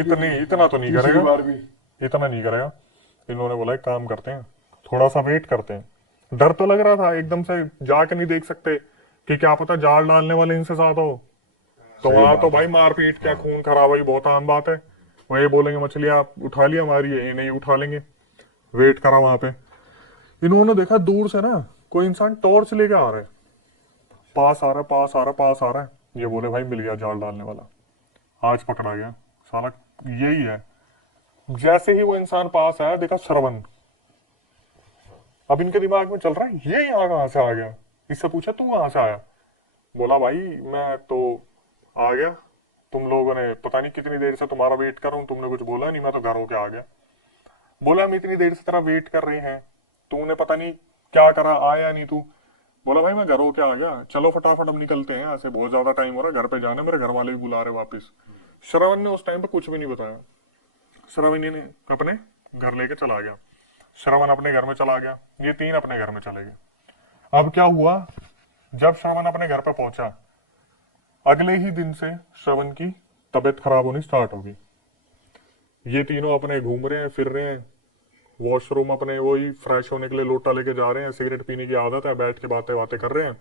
इतना तो नहीं तीसरी करेगा, बार भी इतना नहीं करेगा। इन्होंने बोला एक काम करते हैं, थोड़ा सा वेट करते हैं। डर तो लग रहा था, एकदम से जाके नहीं देख सकते कि क्या पता जाल डालने वाले इनसे ज्यादा हो, तो वहां तो भाई मारपीट, क्या खून खराबा बहुत आम बात है। वो ये बोलेंगे मछलियां उठा लिया हमारी, ये नहीं उठा लेंगे। वेट करा वहां पे, इन्होंने देखा दूर से ना कोई इंसान टॉर्च लेके आ रहा है, पास आ रहा है, पास आ रहा है, पास आ रहा है। ये बोले भाई मिल गया जाल डालने वाला, आज पकड़ा गया साला, यही है। जैसे ही वो इंसान पास आया, देखा श्रवण। अब इनके दिमाग में चल रहा है ये यहाँ कहां से आ गया। इससे पूछा तू कहां से आया, बोला भाई मैं तो आ गया, तुम लोगों ने पता नहीं कितनी देर से तुम्हारा वेट कर रहा हूं, तुमने कुछ बोला नहीं, मैं तो घर होके आ गया। बोला हम इतनी देर से तेरा वेट कर रहे हैं, तूने पता नहीं क्या करा, आया नहीं तू। बोला भाई मैं घर होके आ गया, चलो फटाफट अब निकलते हैं, ऐसे बहुत ज्यादा टाइम हो रहा है, घर पे जाना, मेरे घर वाले भी बुला रहे वापस। श्रवण ने उस टाइम पे कुछ भी नहीं बताया, श्रवण ने अपने घर लेके चला गया। श्रवण अपने घर में चला गया, ये तीन अपने घर में चले गए। अब क्या हुआ, जब श्रवण अपने घर पर पहुंचा, अगले ही दिन से श्रवण की तबीयत खराब होनी स्टार्ट हो गई। ये तीनों अपने घूम रहे हैं, फिर रहे हैं, वॉशरूम अपने वही फ्रेश होने के लिए लोटा लेके जा रहे हैं, सिगरेट पीने की आदत है, बैठ के बातें बातें कर रहे हैं।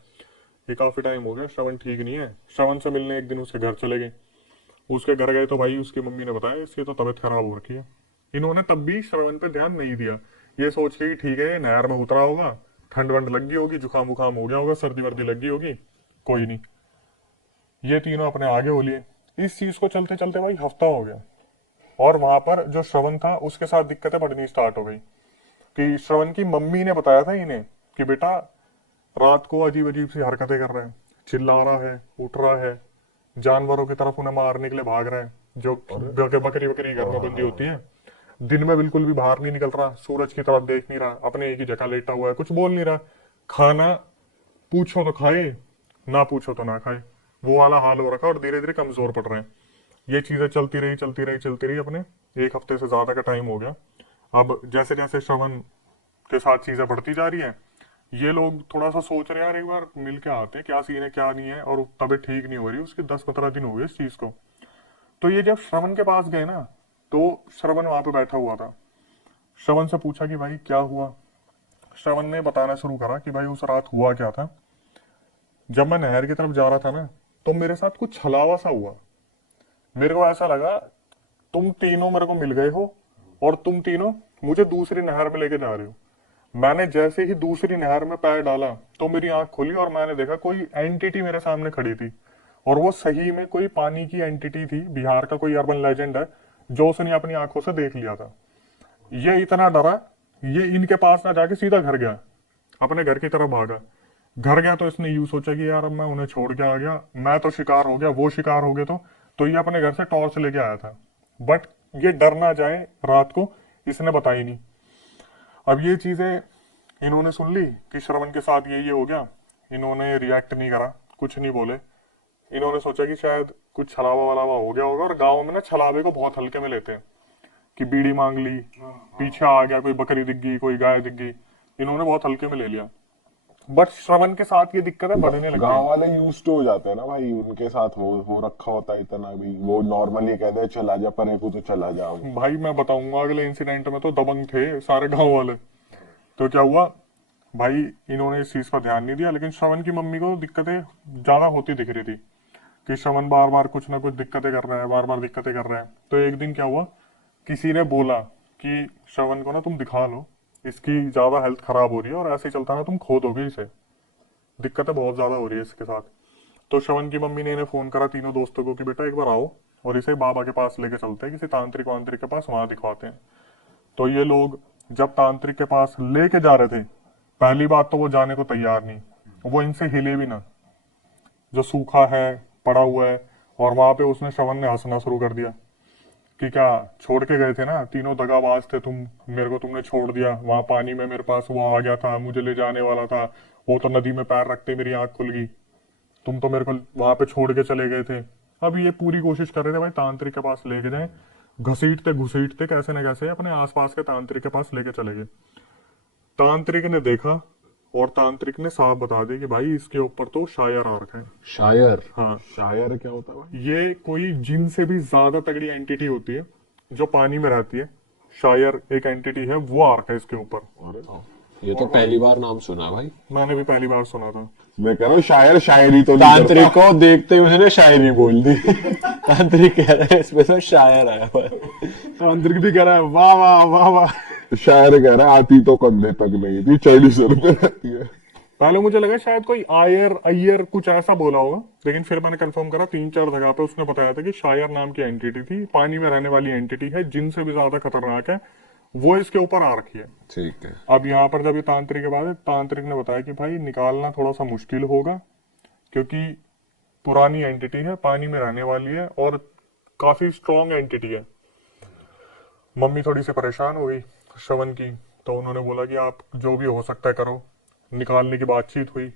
ये काफी टाइम हो गया, श्रवण ठीक नहीं है। श्रवण से मिलने एक दिन उसके घर चले गए। उसके घर गए तो भाई उसकी मम्मी ने बताया इसकी तो तबीयत खराब हो रखी है। इन्होंने तब भी श्रवण पे ध्यान नहीं दिया, ये सोच के ठीक है नहर में उतरा होगा, ठंड वंड लग गई होगी, जुकाम वुकाम हो गया होगा, सर्दी वर्दी लग गई होगी, कोई नहीं। ये तीनों अपने आगे हो लिए। इस चीज को चलते चलते भाई हफ्ता हो गया, और वहां पर जो श्रवण था उसके साथ दिक्कतें बढ़नी स्टार्ट हो गई। कि श्रवण की मम्मी ने बताया था इन्हें कि बेटा रात को अजीब अजीब सी हरकतें कर रहा है, चिल्ला रहा है, उठ रहा है, जानवरों की तरफ उन्हें मारने के लिए भाग रहा है, जो बकरी बकरी घर में बंदी होती है। दिन में बिल्कुल भी बाहर नहीं निकल रहा, सूरज की तरफ देख नहीं रहा, अपने एक ही जगह लेटा हुआ है, कुछ बोल नहीं रहा, खाना पूछो तो खाए, ना पूछो तो ना खाए, वो वाला हाल हो रखा, और धीरे धीरे कमजोर पड़ रहे हैं। ये चीजें चलती रही अपने एक हफ्ते से ज्यादा का टाइम हो गया। अब जैसे जैसे श्रवण के साथ चीजें बढ़ती जा रही है, ये लोग थोड़ा सा सोच रहे हैं यार एक बार मिल के आते हैं, क्या सीन है क्या नहीं है, और तबीयत ठीक नहीं हो रही, उसके 10-15 दिन हो गए इस चीज को। तो ये जब श्रवण के पास गए ना, तो श्रवण वहां पे बैठा हुआ था। श्रवण से पूछा कि भाई क्या हुआ। श्रवण ने बताना शुरू करा कि भाई उस रात हुआ क्या था। जब मैं नहर की तरफ जा रहा था ना, तो मेरे साथ कुछ छलावा सा हुआ। मेरे को ऐसा लगा तुम तीनों मेरे को मिल गए हो, और तुम तीनों मुझे दूसरी नहर में लेके जा रहे हो। मैंने जैसे ही दूसरी नहर में पैर डाला तो मेरी आंख खुली, और मैंने देखा कोई एंटिटी मेरे सामने खड़ी थी, और वो सही में कोई पानी की एंटिटी थी। बिहार का कोई अर्बन लेजेंड है जो उसने अपनी आंखों से देख लिया था। ये इतना डरा, ये इनके पास ना जाके सीधा घर गया, अपने घर की तरफ भागा। घर गया तो इसने यूं सोचा कि यार अब मैं उन्हें छोड़ के आ गया, मैं तो शिकार हो गया, वो शिकार हो गए। तो ये अपने घर से टॉर्च लेके आया था, बट ये डर ना जाए रात को, इसने बताई नहीं। अब ये चीजें इन्होंने सुन ली कि श्रवण के साथ ये हो गया। इन्होंने रिएक्ट नहीं करा, कुछ नहीं बोले। इन्होंने सोचा कि शायद कुछ छलावा वलावा हो गया होगा, और गांव में ना छलावे को बहुत हल्के में लेते हैं कि बीड़ी मांग ली, पीछे आ गया, कोई बकरी दिख गई, कोई गाय दिख गई, इन्होंने बहुत हल्के में ले लिया। बट श्रवण के साथ ये दिक्कतें बढ़ने लगी। गांव वाले यूज्ड हो जाते हैं ना भाई, उनके साथ हो रखा होता है इतना भी, वो नॉर्मली कहते हैं चला जा परे को तो चला जाओ। भाई मैं बताऊंगा अगले इंसिडेंट में तो दबंग थे सारे गांव वाले। तो क्या हुआ भाई, इन्होंने इस चीज पर ध्यान नहीं दिया, लेकिन श्रवण की मम्मी को दिक्कतें ज्यादा होती दिख रही थी कि श्रवण बार बार कुछ ना कुछ दिक्कतें कर रहा है, बार बार दिक्कतें कर रहा है। तो एक दिन क्या हुआ, किसी ने बोला कि श्रवण को ना तुम दिखा लो, इसकी ज्यादा हेल्थ खराब हो रही है, और ऐसे ही चलता ना तुम खो दोगे इसे, दिक्कतें बहुत ज्यादा हो रही है इसके साथ। तो श्रवण की मम्मी ने इन्हें फोन करा तीनों दोस्तों को कि बेटा एक बार आओ और इसे बाबा के पास लेके चलते हैं, किसी तांत्रिक वांत्रिक के पास, वहां दिखवाते हैं। तो ये लोग जब तांत्रिक के पास लेके जा रहे थे, पहली बात तो वो जाने को तैयार नहीं, वो इनसे हिले भी ना, जो सूखा है पड़ा हुआ है। और वहां पे उसने श्रवण ने हंसना शुरू कर दिया कि क्या छोड़ के गए थे ना, तीनों दगाबाज थे तुम, मेरे को तुमने छोड़ दिया, वहां पानी में मेरे पास वो आ गया था, मुझे ले जाने वाला था, वो तो नदी में पैर रखते मेरी आंख खुल गई, तुम तो मेरे को वहां पे छोड़ के चले गए थे। अब ये पूरी कोशिश कर रहे थे भाई तांत्रिक के पास लेके जाए, घसीटते घुसीटते कैसे न कैसे अपने आसपास के तांत्रिक के पास लेके चले गए। तांत्रिक ने देखा, और तांत्रिक ने साफ बता दिया कि भाई इसके ऊपर तो शायर आ रखा है। शायर? हाँ, शायर क्या होता है भाई? ये कोई जिन से भी ज्यादा तगड़ी एंटिटी होती है जो पानी में रहती है, शायर एक एंटिटी है, वो आ रखा है इसके ऊपर। ये तो पहली बार नाम सुना भाई। मैंने भी पहली बार सुना था। मैं कह रहा हूँ शायर शायरी तो नहीं तांत्रिक करता। को देखते ही उसने शायरी बोल दी। तांत्रिक कह रहा है इसमें तो शायर आया हुआ है। तांत्रिक भी कह रहा है वाह वाह वाह वाह। शायर कह रहा है आती तो कंधे तक नहीं थी, 40 रुपए रहती है। पहले मुझे लगा शायद कोई आयर अय्यर कुछ ऐसा बोला होगा, लेकिन फिर मैंने कंफर्म करा 3-4 जगह पे उसने बताया था कि शायर नाम की एंटिटी थी, पानी में रहने वाली एंटिटी है, जिनसे भी ज्यादा खतरनाक है, वो इसके ऊपर आ रखी है। ठीक है। अब यहाँ पर जब ये तांत्रिक के बाद है, तांत्रिक ने बताया कि भाई निकालना थोड़ा सा मुश्किल होगा, क्योंकि पुरानी एंटिटी है, पानी में रहने वाली है, और काफी स्ट्रॉन्ग एंटिटी है। मम्मी थोड़ी सी परेशान हो गई श्रवण की, तो उन्होंने बोला कि आप जो भी हो सकता है करो। निकालने की बातचीत हुई,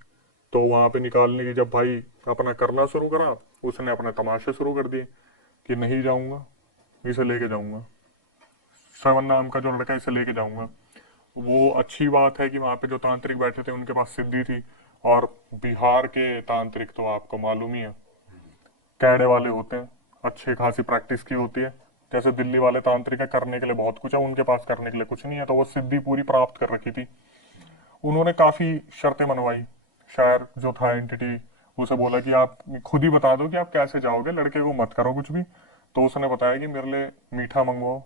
तो वहां पे निकालने की जब भाई अपना करना शुरू करा, उसने अपने तमाशे शुरू कर दिए कि नहीं जाऊंगा, इसे लेके जाऊंगा, श्रवण नाम का जो लड़का इसे लेके जाऊंगा। वो अच्छी बात है कि वहां पे जो तांत्रिक बैठे थे उनके पास सिद्धि थी। और बिहार के तांत्रिक तो आपको मालूम ही है, कैडे वाले होते हैं, अच्छी खासी प्रैक्टिस की होती है। जैसे दिल्ली वाले तांत्रिक है, करने के लिए बहुत कुछ है, उनके पास करने के लिए कुछ नहीं है। तो वो सिद्धि पूरी प्राप्त कर रखी थी। उन्होंने काफी शर्तें मनवाई। शायर जो था एंटिटी, उसे बोला कि आप खुद ही बता दो कि आप कैसे जाओगे, लड़के को मत करो कुछ भी। तो उसने बताया कि मेरे लिए मीठा मंगवाओ,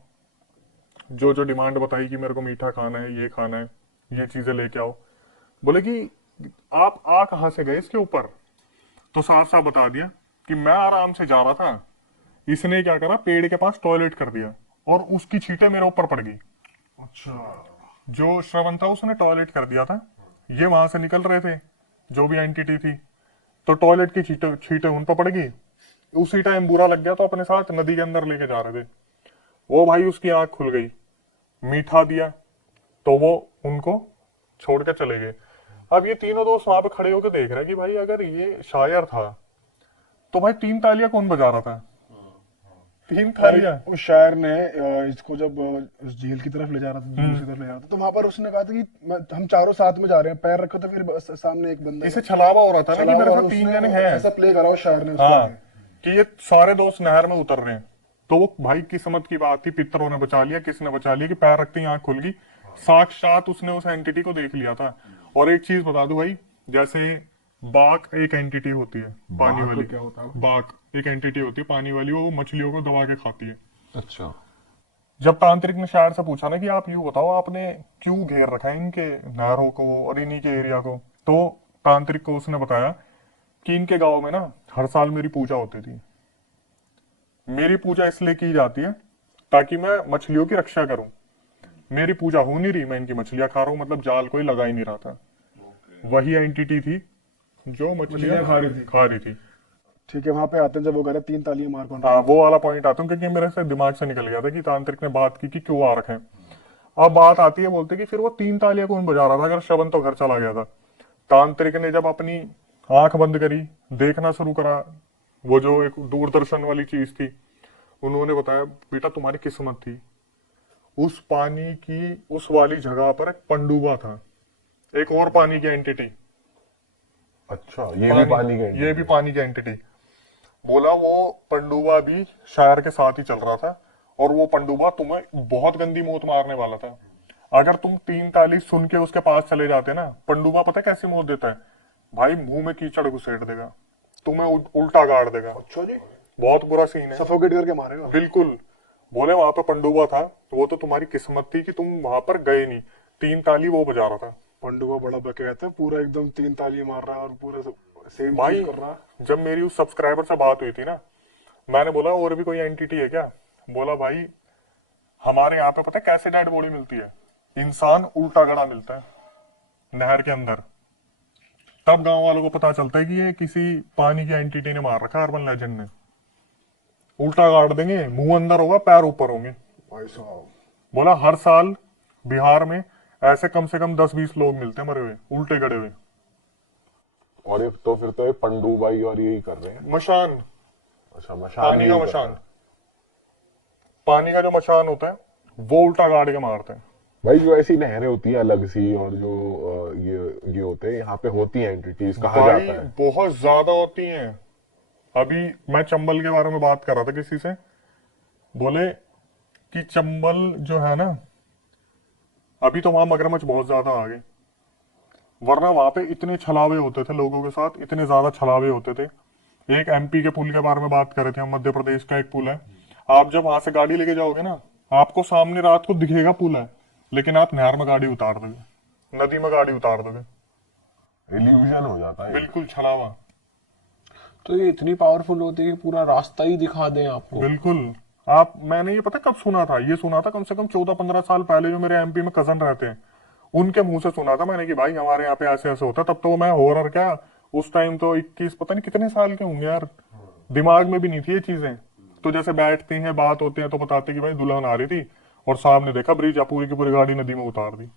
जो जो डिमांड बताई कि मेरे को मीठा खाना है, ये खाना है, ये चीजें लेके आओ। बोले कि आप आ कहाँ से गए इसके ऊपर? तो साफ साफ बता दिया कि मैं आराम से जा रहा था, इसने क्या करा, पेड़ के पास टॉयलेट कर दिया और उसकी छींटे मेरे ऊपर पड़ गई। अच्छा, जो श्रवण था उसने टॉयलेट कर दिया था, ये वहां से निकल रहे थे, जो भी एंटिटी थी, तो टॉयलेट की छींटे छींटे उन पर पड़ गई। उसी टाइम बुरा लग गया तो अपने साथ नदी के अंदर लेके जा रहे थे। वो भाई उसकी आंख खुल गई, मीठा दिया तो वो उनको छोड़ के चले गए। अब ये तीनों दोस्त वहां पे खड़े होकर देख रहे हैं कि भाई अगर ये शायर था तो भाई 3 तालियां कौन बजा रहा था? 3 तालियां। उस शायर ने इसको जब उस झील की तरफ ले जा रहा था, दूसरी तरफ ले जा रहा था, तो वहां पर उसने कहा था कि हम चारों साथ में जा रहे हैं, पैर रखो तो फिर सामने एक बंदा इसे छलावा हो रहा था ना कि चला मेरे हुआ, साथ 3 उसने जने हैं। ऐसा प्ले करा उस शायर ने उसको हाँ, आगे। कि ये सारे दोस्त नहर में उतर रहे हैं। तो वो भाई किस्मत की बात थी, पितरों ने बचा लिया, किसने बचा लिया कि पैर रखते ही आंख खुल गई। साक्षात उसने उस एंटिटी को देख लिया था। और एक चीज बता दूं भाई, जैसे बाघ एक एंटिटी होती है पानी वाली, क्या होता है? बाघ एक एंटिटी होती है पानी वाली, वो मछलियों को दबा के खाती है। अच्छा। जब तांत्रिक ने शायर से पूछा ना कि आप यूं बताओ आपने क्यों घेर रखा है इनके नहरों को और इन्हीं के एरिया को, तो तांत्रिक को उसने बताया कि इनके गांव में ना हर साल मेरी पूजा होती थी। मेरी पूजा इसलिए की जाती है ताकि मैं मछलियों की रक्षा करूं। मेरी पूजा हो नहीं रही, मैं इनकी मछलियां खा रहा हूं, मतलब जाल कोई लगा ही नहीं रहा था। वही एंटिटी थी जो मछलियां खा रही थी। ठीक है, वहां पे आते हैं जब वो कह रहे 3 तालियां मार कौन। हाँ, वो वाला पॉइंट आता हूँ क्योंकि मेरे से दिमाग से निकल गया था कि तांत्रिक ने बात की कि क्यों आ रखे हैं। अब बात आती है, बोलते कि फिर वो 3 तालियां कौन बजा रहा था अगर श्रवण तो घर चला गया था। तांत्रिक ने जब अपनी आंख बंद करी, देखना शुरू करा, वो जो एक दूरदर्शन वाली चीज थी, उन्होंने बताया बेटा तुम्हारी किस्मत थी, उस पानी की उस वाली जगह पर एक पंडुबा था, एक और पानी की एंटिटी। अच्छा, ये भी पानी का ये भी पानी की एंटिटी। बोला वो पंडुबा भी शायर के साथ ही चल रहा था और वो पंडुबा तुम्हें बहुत गंदी मौत मारने वाला था। अगर तुम 3 ताली सुन के उसके पास चले जाते ना, पंडुबा पता है कैसी मौत देता है भाई? मुंह में कीचड़ घुसेड़ देगा, तुम्हें उल्टा गाड़ देगा। अच्छा जी, बहुत बुरा सीन है, सफोकेट करके मारेगा। बिल्कुल। बोले वहां पर पंडुबा था, वो तो तुम्हारी किस्मत थी कि तुम वहां पर गए नहीं। 3 ताली वो बजा रहा था। पंडुआ बड़ा बकैत है, पूरा एकदम 3 तालियां मार रहा है और पूरा सेम भाई चीज कर रहा है। जब मेरी उस सब्सक्राइबर से बात हुई थी ना, मैंने बोला और भी कोई एंटिटी है क्या? बोला भाई हमारे यहाँ पे पता है कैसे डेड बॉडी मिलती है? इंसान उल्टा गड़ा मिलता है नहर के अंदर। तब गांव वालों को पता चलता है कि ये किसी पानी की एंटिटी ने मार रखा है, अर्बन लेजेंड ने। उल्टा गाड़ देंगे, मुंह अंदर होगा, पैर ऊपर होंगे। भाई साहब, बोला हर साल बिहार में ऐसे कम से कम 10-20 लोग मिलते हैं मरे हुए, उल्टे गड़े हुए। और ये तो फिर तो ये पंडुबाई और यही कर रहे हैं। मशान, अच्छा, मशान पानी का यही कर मशान, रहे हैं। पानी का जो मशान होता है वो उल्टा गाड़ के मारते हैं। भाई जो ऐसी नहरें होती है अलग सी, और जो ये होते हैं यहाँ पे होती हैं एंटिटीज, कहा भाई जाता है। बहुत ज्यादा होती हैं। अभी मैं चंबल के बारे में बात कर रहा था किसी से, बोले कि चंबल जो है ना, अभी तो वहां मगरमच्छ बहुत ज्यादा आ गए, वरना वहां पे इतने छलावे होते थे लोगों के साथ, इतने ज्यादा छलावे होते थे। एक एमपी के पुल के बारे में बात कर रहे थे हम, मध्य प्रदेश का एक पुल है। आप जब वहां से गाड़ी लेके जाओगे ना, आपको सामने रात को दिखेगा पुल है, लेकिन आप नहर में गाड़ी उतार दोगे, नदी में गाड़ी उतार दोगे, इल्यूजन हो जाता है। बिल्कुल छलावा। तो ये इतनी पावरफुल होती है कि पूरा रास्ता ही दिखा दें आपको। बिल्कुल। आप, मैंने ये पता कब सुना था? ये सुना था कम से कम 14-15 साल पहले, जो मेरे एमपी में कजन रहते हैं उनके मुंह से सुना था मैंने कि भाई हमारे यहाँ पे ऐसे ऐसे होता। तब तो मैं हॉरर क्या, उस टाइम तो 21 पता नहीं कितने साल के होंगे यार, दिमाग में भी नहीं थी ये चीजें। तो जैसे बैठते हैं बात होते हैं तो बताते कि भाई दुल्हन आ रही थी और सामने देखा ब्रिज, पूरी की पूरी गाड़ी नदी में उतार दी।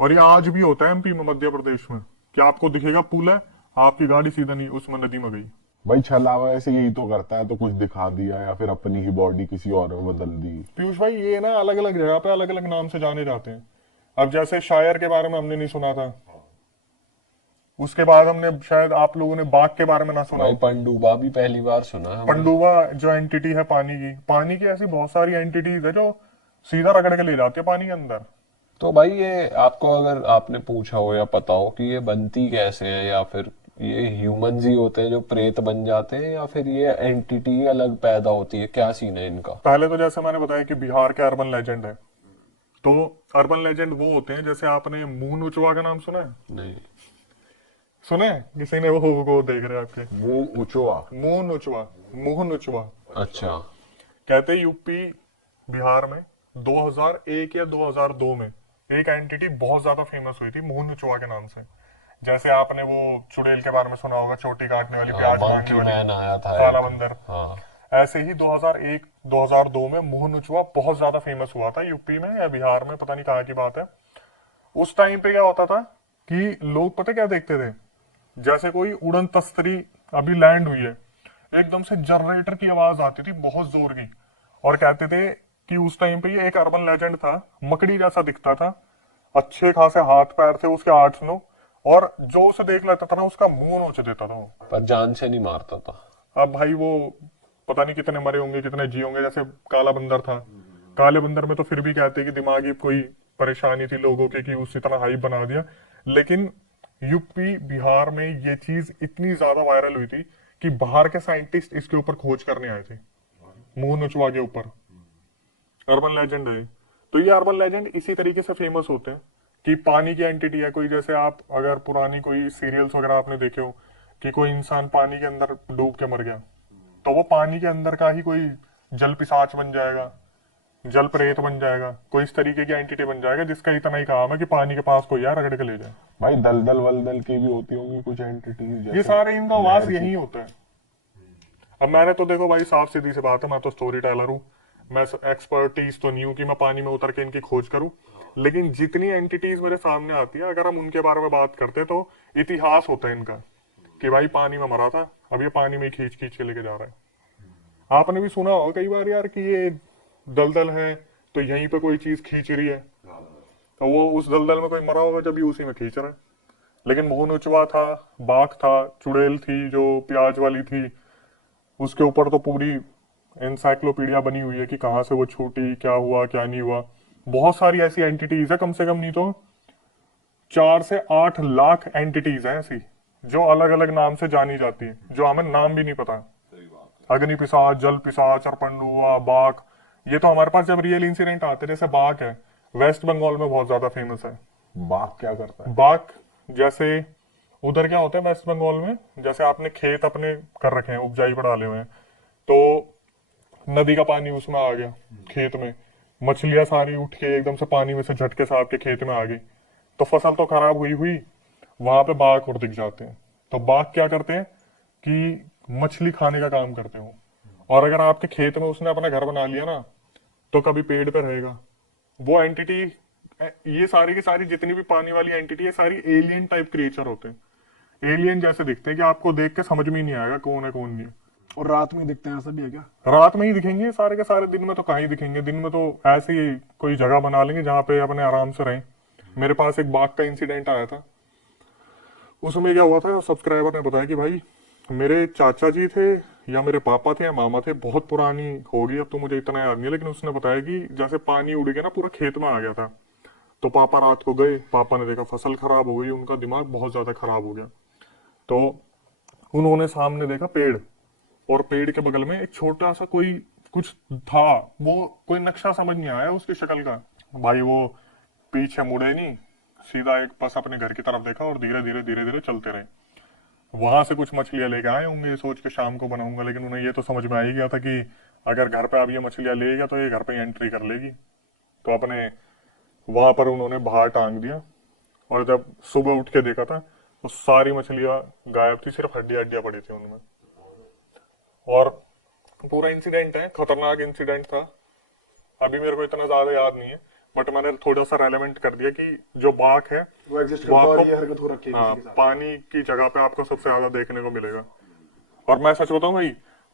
और ये आज भी होता है एमपी में, मध्य प्रदेश में, कि आपको दिखेगा पुल है, आपकी गाड़ी सीधा नहीं उसमें नदी में गई। भाई छलावा ऐसे यही तो करता है, तो कुछ दिखा दिया या फिर अपनी ही बॉडी किसी और में बदल दी। पीयूष भाई ये ना अलग अलग जगह पे अलग अलग नाम से जाने जाते हैं। अब जैसे शायर के बारे में हमने नहीं सुना था, उसके बाद हमने शायद आप लोगों ने बाघ के बारे में ना सुना भाई हो। पनडुब्बा भी पहली बार सुना है हमने। पंडुबा जो एंटिटी है पानी की ऐसी बहुत सारी एंटिटीज है जो सीधा रगड़ के ले जाती है पानी के अंदर। तो भाई ये आपको अगर आपने पूछा हो या पता हो कि ये बनती कैसे है, या फिर ये ह्यूमंस ही होते हैं जो प्रेत बन जाते हैं, या फिर ये एंटिटी अलग पैदा होती है, क्या सीन है इनका? पहले तो जैसे मैंने बताया कि बिहार के अर्बन लेजेंड है, तो अर्बन लेजेंड वो होते हैं, जैसे आपने मुंह नुचवा का नाम सुना है? नहीं। सुना है किसी ने? वो देख रहे हैं आपके मुंह उचवा। मुंह नुचवा अच्छा। कहते हैं यूपी बिहार में 2001 या 2002 में एक एंटिटी बहुत ज्यादा फेमस हुई थी मुंह नुचवा के नाम से। जैसे आपने वो चुड़ैल के बारे में सुना होगा, चोटी काटने वाली, प्याज मंकी मारने वाली, मैन आया था काला एक। बंदर। हाँ। ऐसे ही 2001 2002 में मुंह नुचवा बहुत ज्यादा फेमस हुआ था यूपी में या बिहार में, पता नहीं कहाँ की बात है। उस टाइम पे क्या होता था कि लोग पता क्या देखते थे, जैसे कोई उड़न तस्तरी अभी लैंड हुई है, एकदम से जनरेटर की आवाज आती थी बहुत जोर की, और कहते थे कि उस टाइम पे ये एक अर्बन लेजेंड था, मकड़ी जैसा दिखता था, अच्छे खासे हाथ पैर थे उसके 8-9, और जो उसे देख लेता था ना उसका मुंह नोच देता था वो। पर जान से नहीं मारता था। अब भाई वो पता नहीं कितने मरे होंगे कितने जी होंगे। जैसे काला बंदर था, काले बंदर में तो फिर भी कहते कि दिमागी कोई परेशानी थी लोगों की कि उसी तरह हाइप बना दिया, लेकिन यूपी बिहार में ये चीज इतनी ज्यादा वायरल हुई थी कि बाहर के साइंटिस्ट इसके ऊपर खोज करने आए थे, मुंह नुचवा के ऊपर। अर्बन लेजेंड है। तो ये अर्बन लेजेंड इसी तरीके से फेमस होते हैं कि पानी की एंटिटी है कोई। जैसे आप अगर पुरानी कोई सीरियल्स वगैरह आपने देखे हो कि कोई इंसान पानी के अंदर डूब के मर गया, तो वो पानी के अंदर का ही कोई जल पिशाच बन जाएगा, जल प्रेत बन जाएगा, कोई इस तरीके की एंटिटी बन जाएगा जिसका इतना ही काम है कि पानी के पास कोई यार रगड़ के ले जाए। भाई दलदल वलदल की भी होती होंगी कुछ एंटिटी। ये सारे इनका वास यही होता है। अब मैंने तो देखो भाई साफ सीधी सी बात है, मैं तो स्टोरी टेलर हूँ, मैं एक्सपर्टीज तो नहीं हूँ कि मैं पानी में उतर के इनकी खोज करूं, लेकिन जितनी एंटिटीज मेरे सामने आती है अगर हम उनके बारे में बात करते हैं तो इतिहास होता है इनका कि भाई पानी में मरा था, अब ये पानी में खींच खींच के लेके जा रहा है। आपने भी सुना होगा कई बार यार कि ये दलदल है तो यहीं पे कोई चीज खींच रही है, तो वो उस दलदल में कोई मरा होगा जब ये उसी में खींच रहा है। लेकिन मुंह नुचवा था, बाघ था, चुड़ैल थी जो प्याज वाली थी, उसके ऊपर तो पूरी एनसाइक्लोपीडिया बनी हुई है कि कहाँ से वो छूटी, क्या हुआ क्या नहीं हुआ। बहुत सारी ऐसी एंटिटीज है, कम से कम नहीं तो 4 से 8 लाख एंटिटीज हैं ऐसी जो अलग अलग नाम से जानी जाती है, जो हमें नाम भी नहीं पता। अग्नि पिशाच, जल पिशाच, पंडुआ, बाघ, ये तो हमारे पास जब रियल इंसिडेंट आते हैं। जैसे बाघ है, वेस्ट बंगाल में बहुत ज्यादा फेमस है। बाघ क्या करता है? बाघ जैसे उधर क्या होता है वेस्ट बंगाल में, जैसे आपने खेत अपने कर रखे हैं, उपजाई पर डाले हुए हैं, तो नदी का पानी उसमें आ गया खेत में, मछलियां सारी उठ के एकदम से पानी में से झटके से आपके खेत में आ गई, तो फसल तो खराब हुई वहां पे बाघ और दिख जाते हैं। तो बाघ क्या करते हैं कि मछली खाने का काम करते हो, और अगर आपके खेत में उसने अपना घर बना लिया ना तो कभी पेड़ पे रहेगा वो एंटिटी। ये सारी की सारी जितनी भी पानी वाली एंटिटी है सारी एलियन टाइप क्रिएचर होते हैं, एलियन जैसे दिखते हैं कि आपको देख के समझ में ही नहीं आएगा कौन है कौन नहीं है। और रात में दिखते हैं, ऐसा भी है क्या? रात में ही दिखेंगे सारे के सारे, दिन में तो कहीं दिखेंगे। दिन में तो ऐसे ही कोई जगह बना लेंगे जहां पे अपने आराम से रहें। मेरे पास एक बाघ का इंसिडेंट आया था, उसमें क्या हुआ था, सब्सक्राइबर ने बताया कि भाई मेरे चाचा जी थे या मेरे पापा थे या मामा थे, बहुत पुरानी होगी अब तो मुझे इतना याद नहीं, लेकिन उसने बताया कि जैसे पानी उड़ गया ना पूरा खेत में आ गया था, तो पापा रात को गए, पापा ने देखा फसल खराब हो गई, उनका दिमाग बहुत ज्यादा खराब हो गया। तो उन्होंने सामने देखा पेड़, और पेड़ के बगल में एक छोटा सा कोई कुछ था, वो कोई नक्शा समझ नहीं आया उसकी शक्ल का। भाई वो पीछे मुड़े नहीं, सीधा एक बस अपने घर की तरफ देखा और धीरे धीरे चलते रहे। वहां से कुछ मछलियां लेके आए होंगे सोच के शाम को बनाऊंगा, लेकिन उन्हें ये तो समझ में आ ही गया था कि अगर घर पे अब ये मछलियां लेगा तो ये घर पे एंट्री कर लेगी। तो अपने वहां पर उन्होंने बाहर टांग दिया, और जब सुबह उठ के देखा था तो सारी मछलियां गायब थी, सिर्फ हड्डियां पड़ी थी उनमें। और पूरा इंसिडेंट है, खतरनाक इंसिडेंट था। अभी मेरे को इतना ज्यादा याद नहीं है, बट मैंने थोड़ा सा रेलेवेंट कर दिया कि जो बाघ है वो एग्जिस्ट वो करता है और आपको ये हरकत हो रखी है हाँ, किसी के साथ। पानी की जगह पे आपको सबसे ज्यादा देखने को मिलेगा। और मैं सच बताऊं भाई,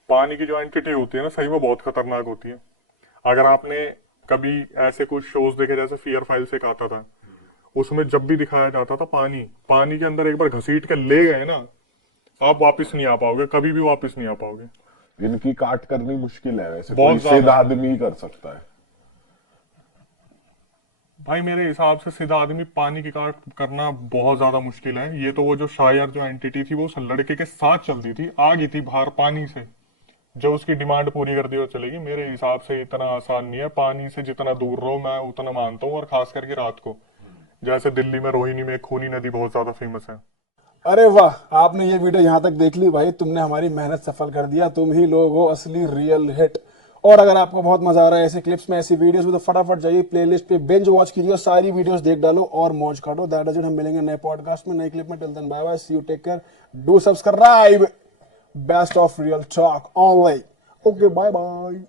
पानी की जो एंटिटी होती है ना सही में बहुत खतरनाक होती है। अगर आपने कभी ऐसे कुछ शोज देखे, जैसे फियर फाइल्स एक आता था उसमें जब भी दिखाया जाता था पानी, पानी के अंदर एक बार घसीट के ले गए ना, आप वापस नहीं आ पाओगे, कभी भी वापस नहीं आ पाओगे। इनकी काट करनी मुश्किल है वैसे, बहुत कोई सीधा ज्यादा। आदमी ही कर सकता है। भाई मेरे हिसाब से सीधा आदमी पानी की काट करना बहुत ज्यादा मुश्किल है। ये तो वो जो शायर जो एंटिटी थी वो उस लड़के के साथ चलती थी, आ गई थी बाहर पानी से, जो उसकी डिमांड पूरी कर दी वो चलेगी। मेरे हिसाब से इतना आसान नहीं है, पानी से जितना दूर रहो मैं उतना मानता हूँ, और खास करके रात को, जैसे दिल्ली में रोहिणी में खूनी नदी बहुत ज्यादा फेमस है। अरे वाह, आपने ये वीडियो यहाँ तक देख ली भाई, तुमने हमारी मेहनत सफल कर दिया, तुम ही लोग हो असली रियल हिट। और अगर आपको बहुत मजा आ रहा है ऐसे क्लिप्स में, ऐसी वीडियोस में, तो फटाफट जाइए प्लेलिस्ट पे बिंज वॉच कीजिए, सारी वीडियोस देख डालो और मौज काटो। दैट इज इट, हम मिलेंगे नए पॉडकास्ट में, नई क्लिप में। Till then bye bye, see you, take care, do subscribe, best of real talk online. Okay, bye bye.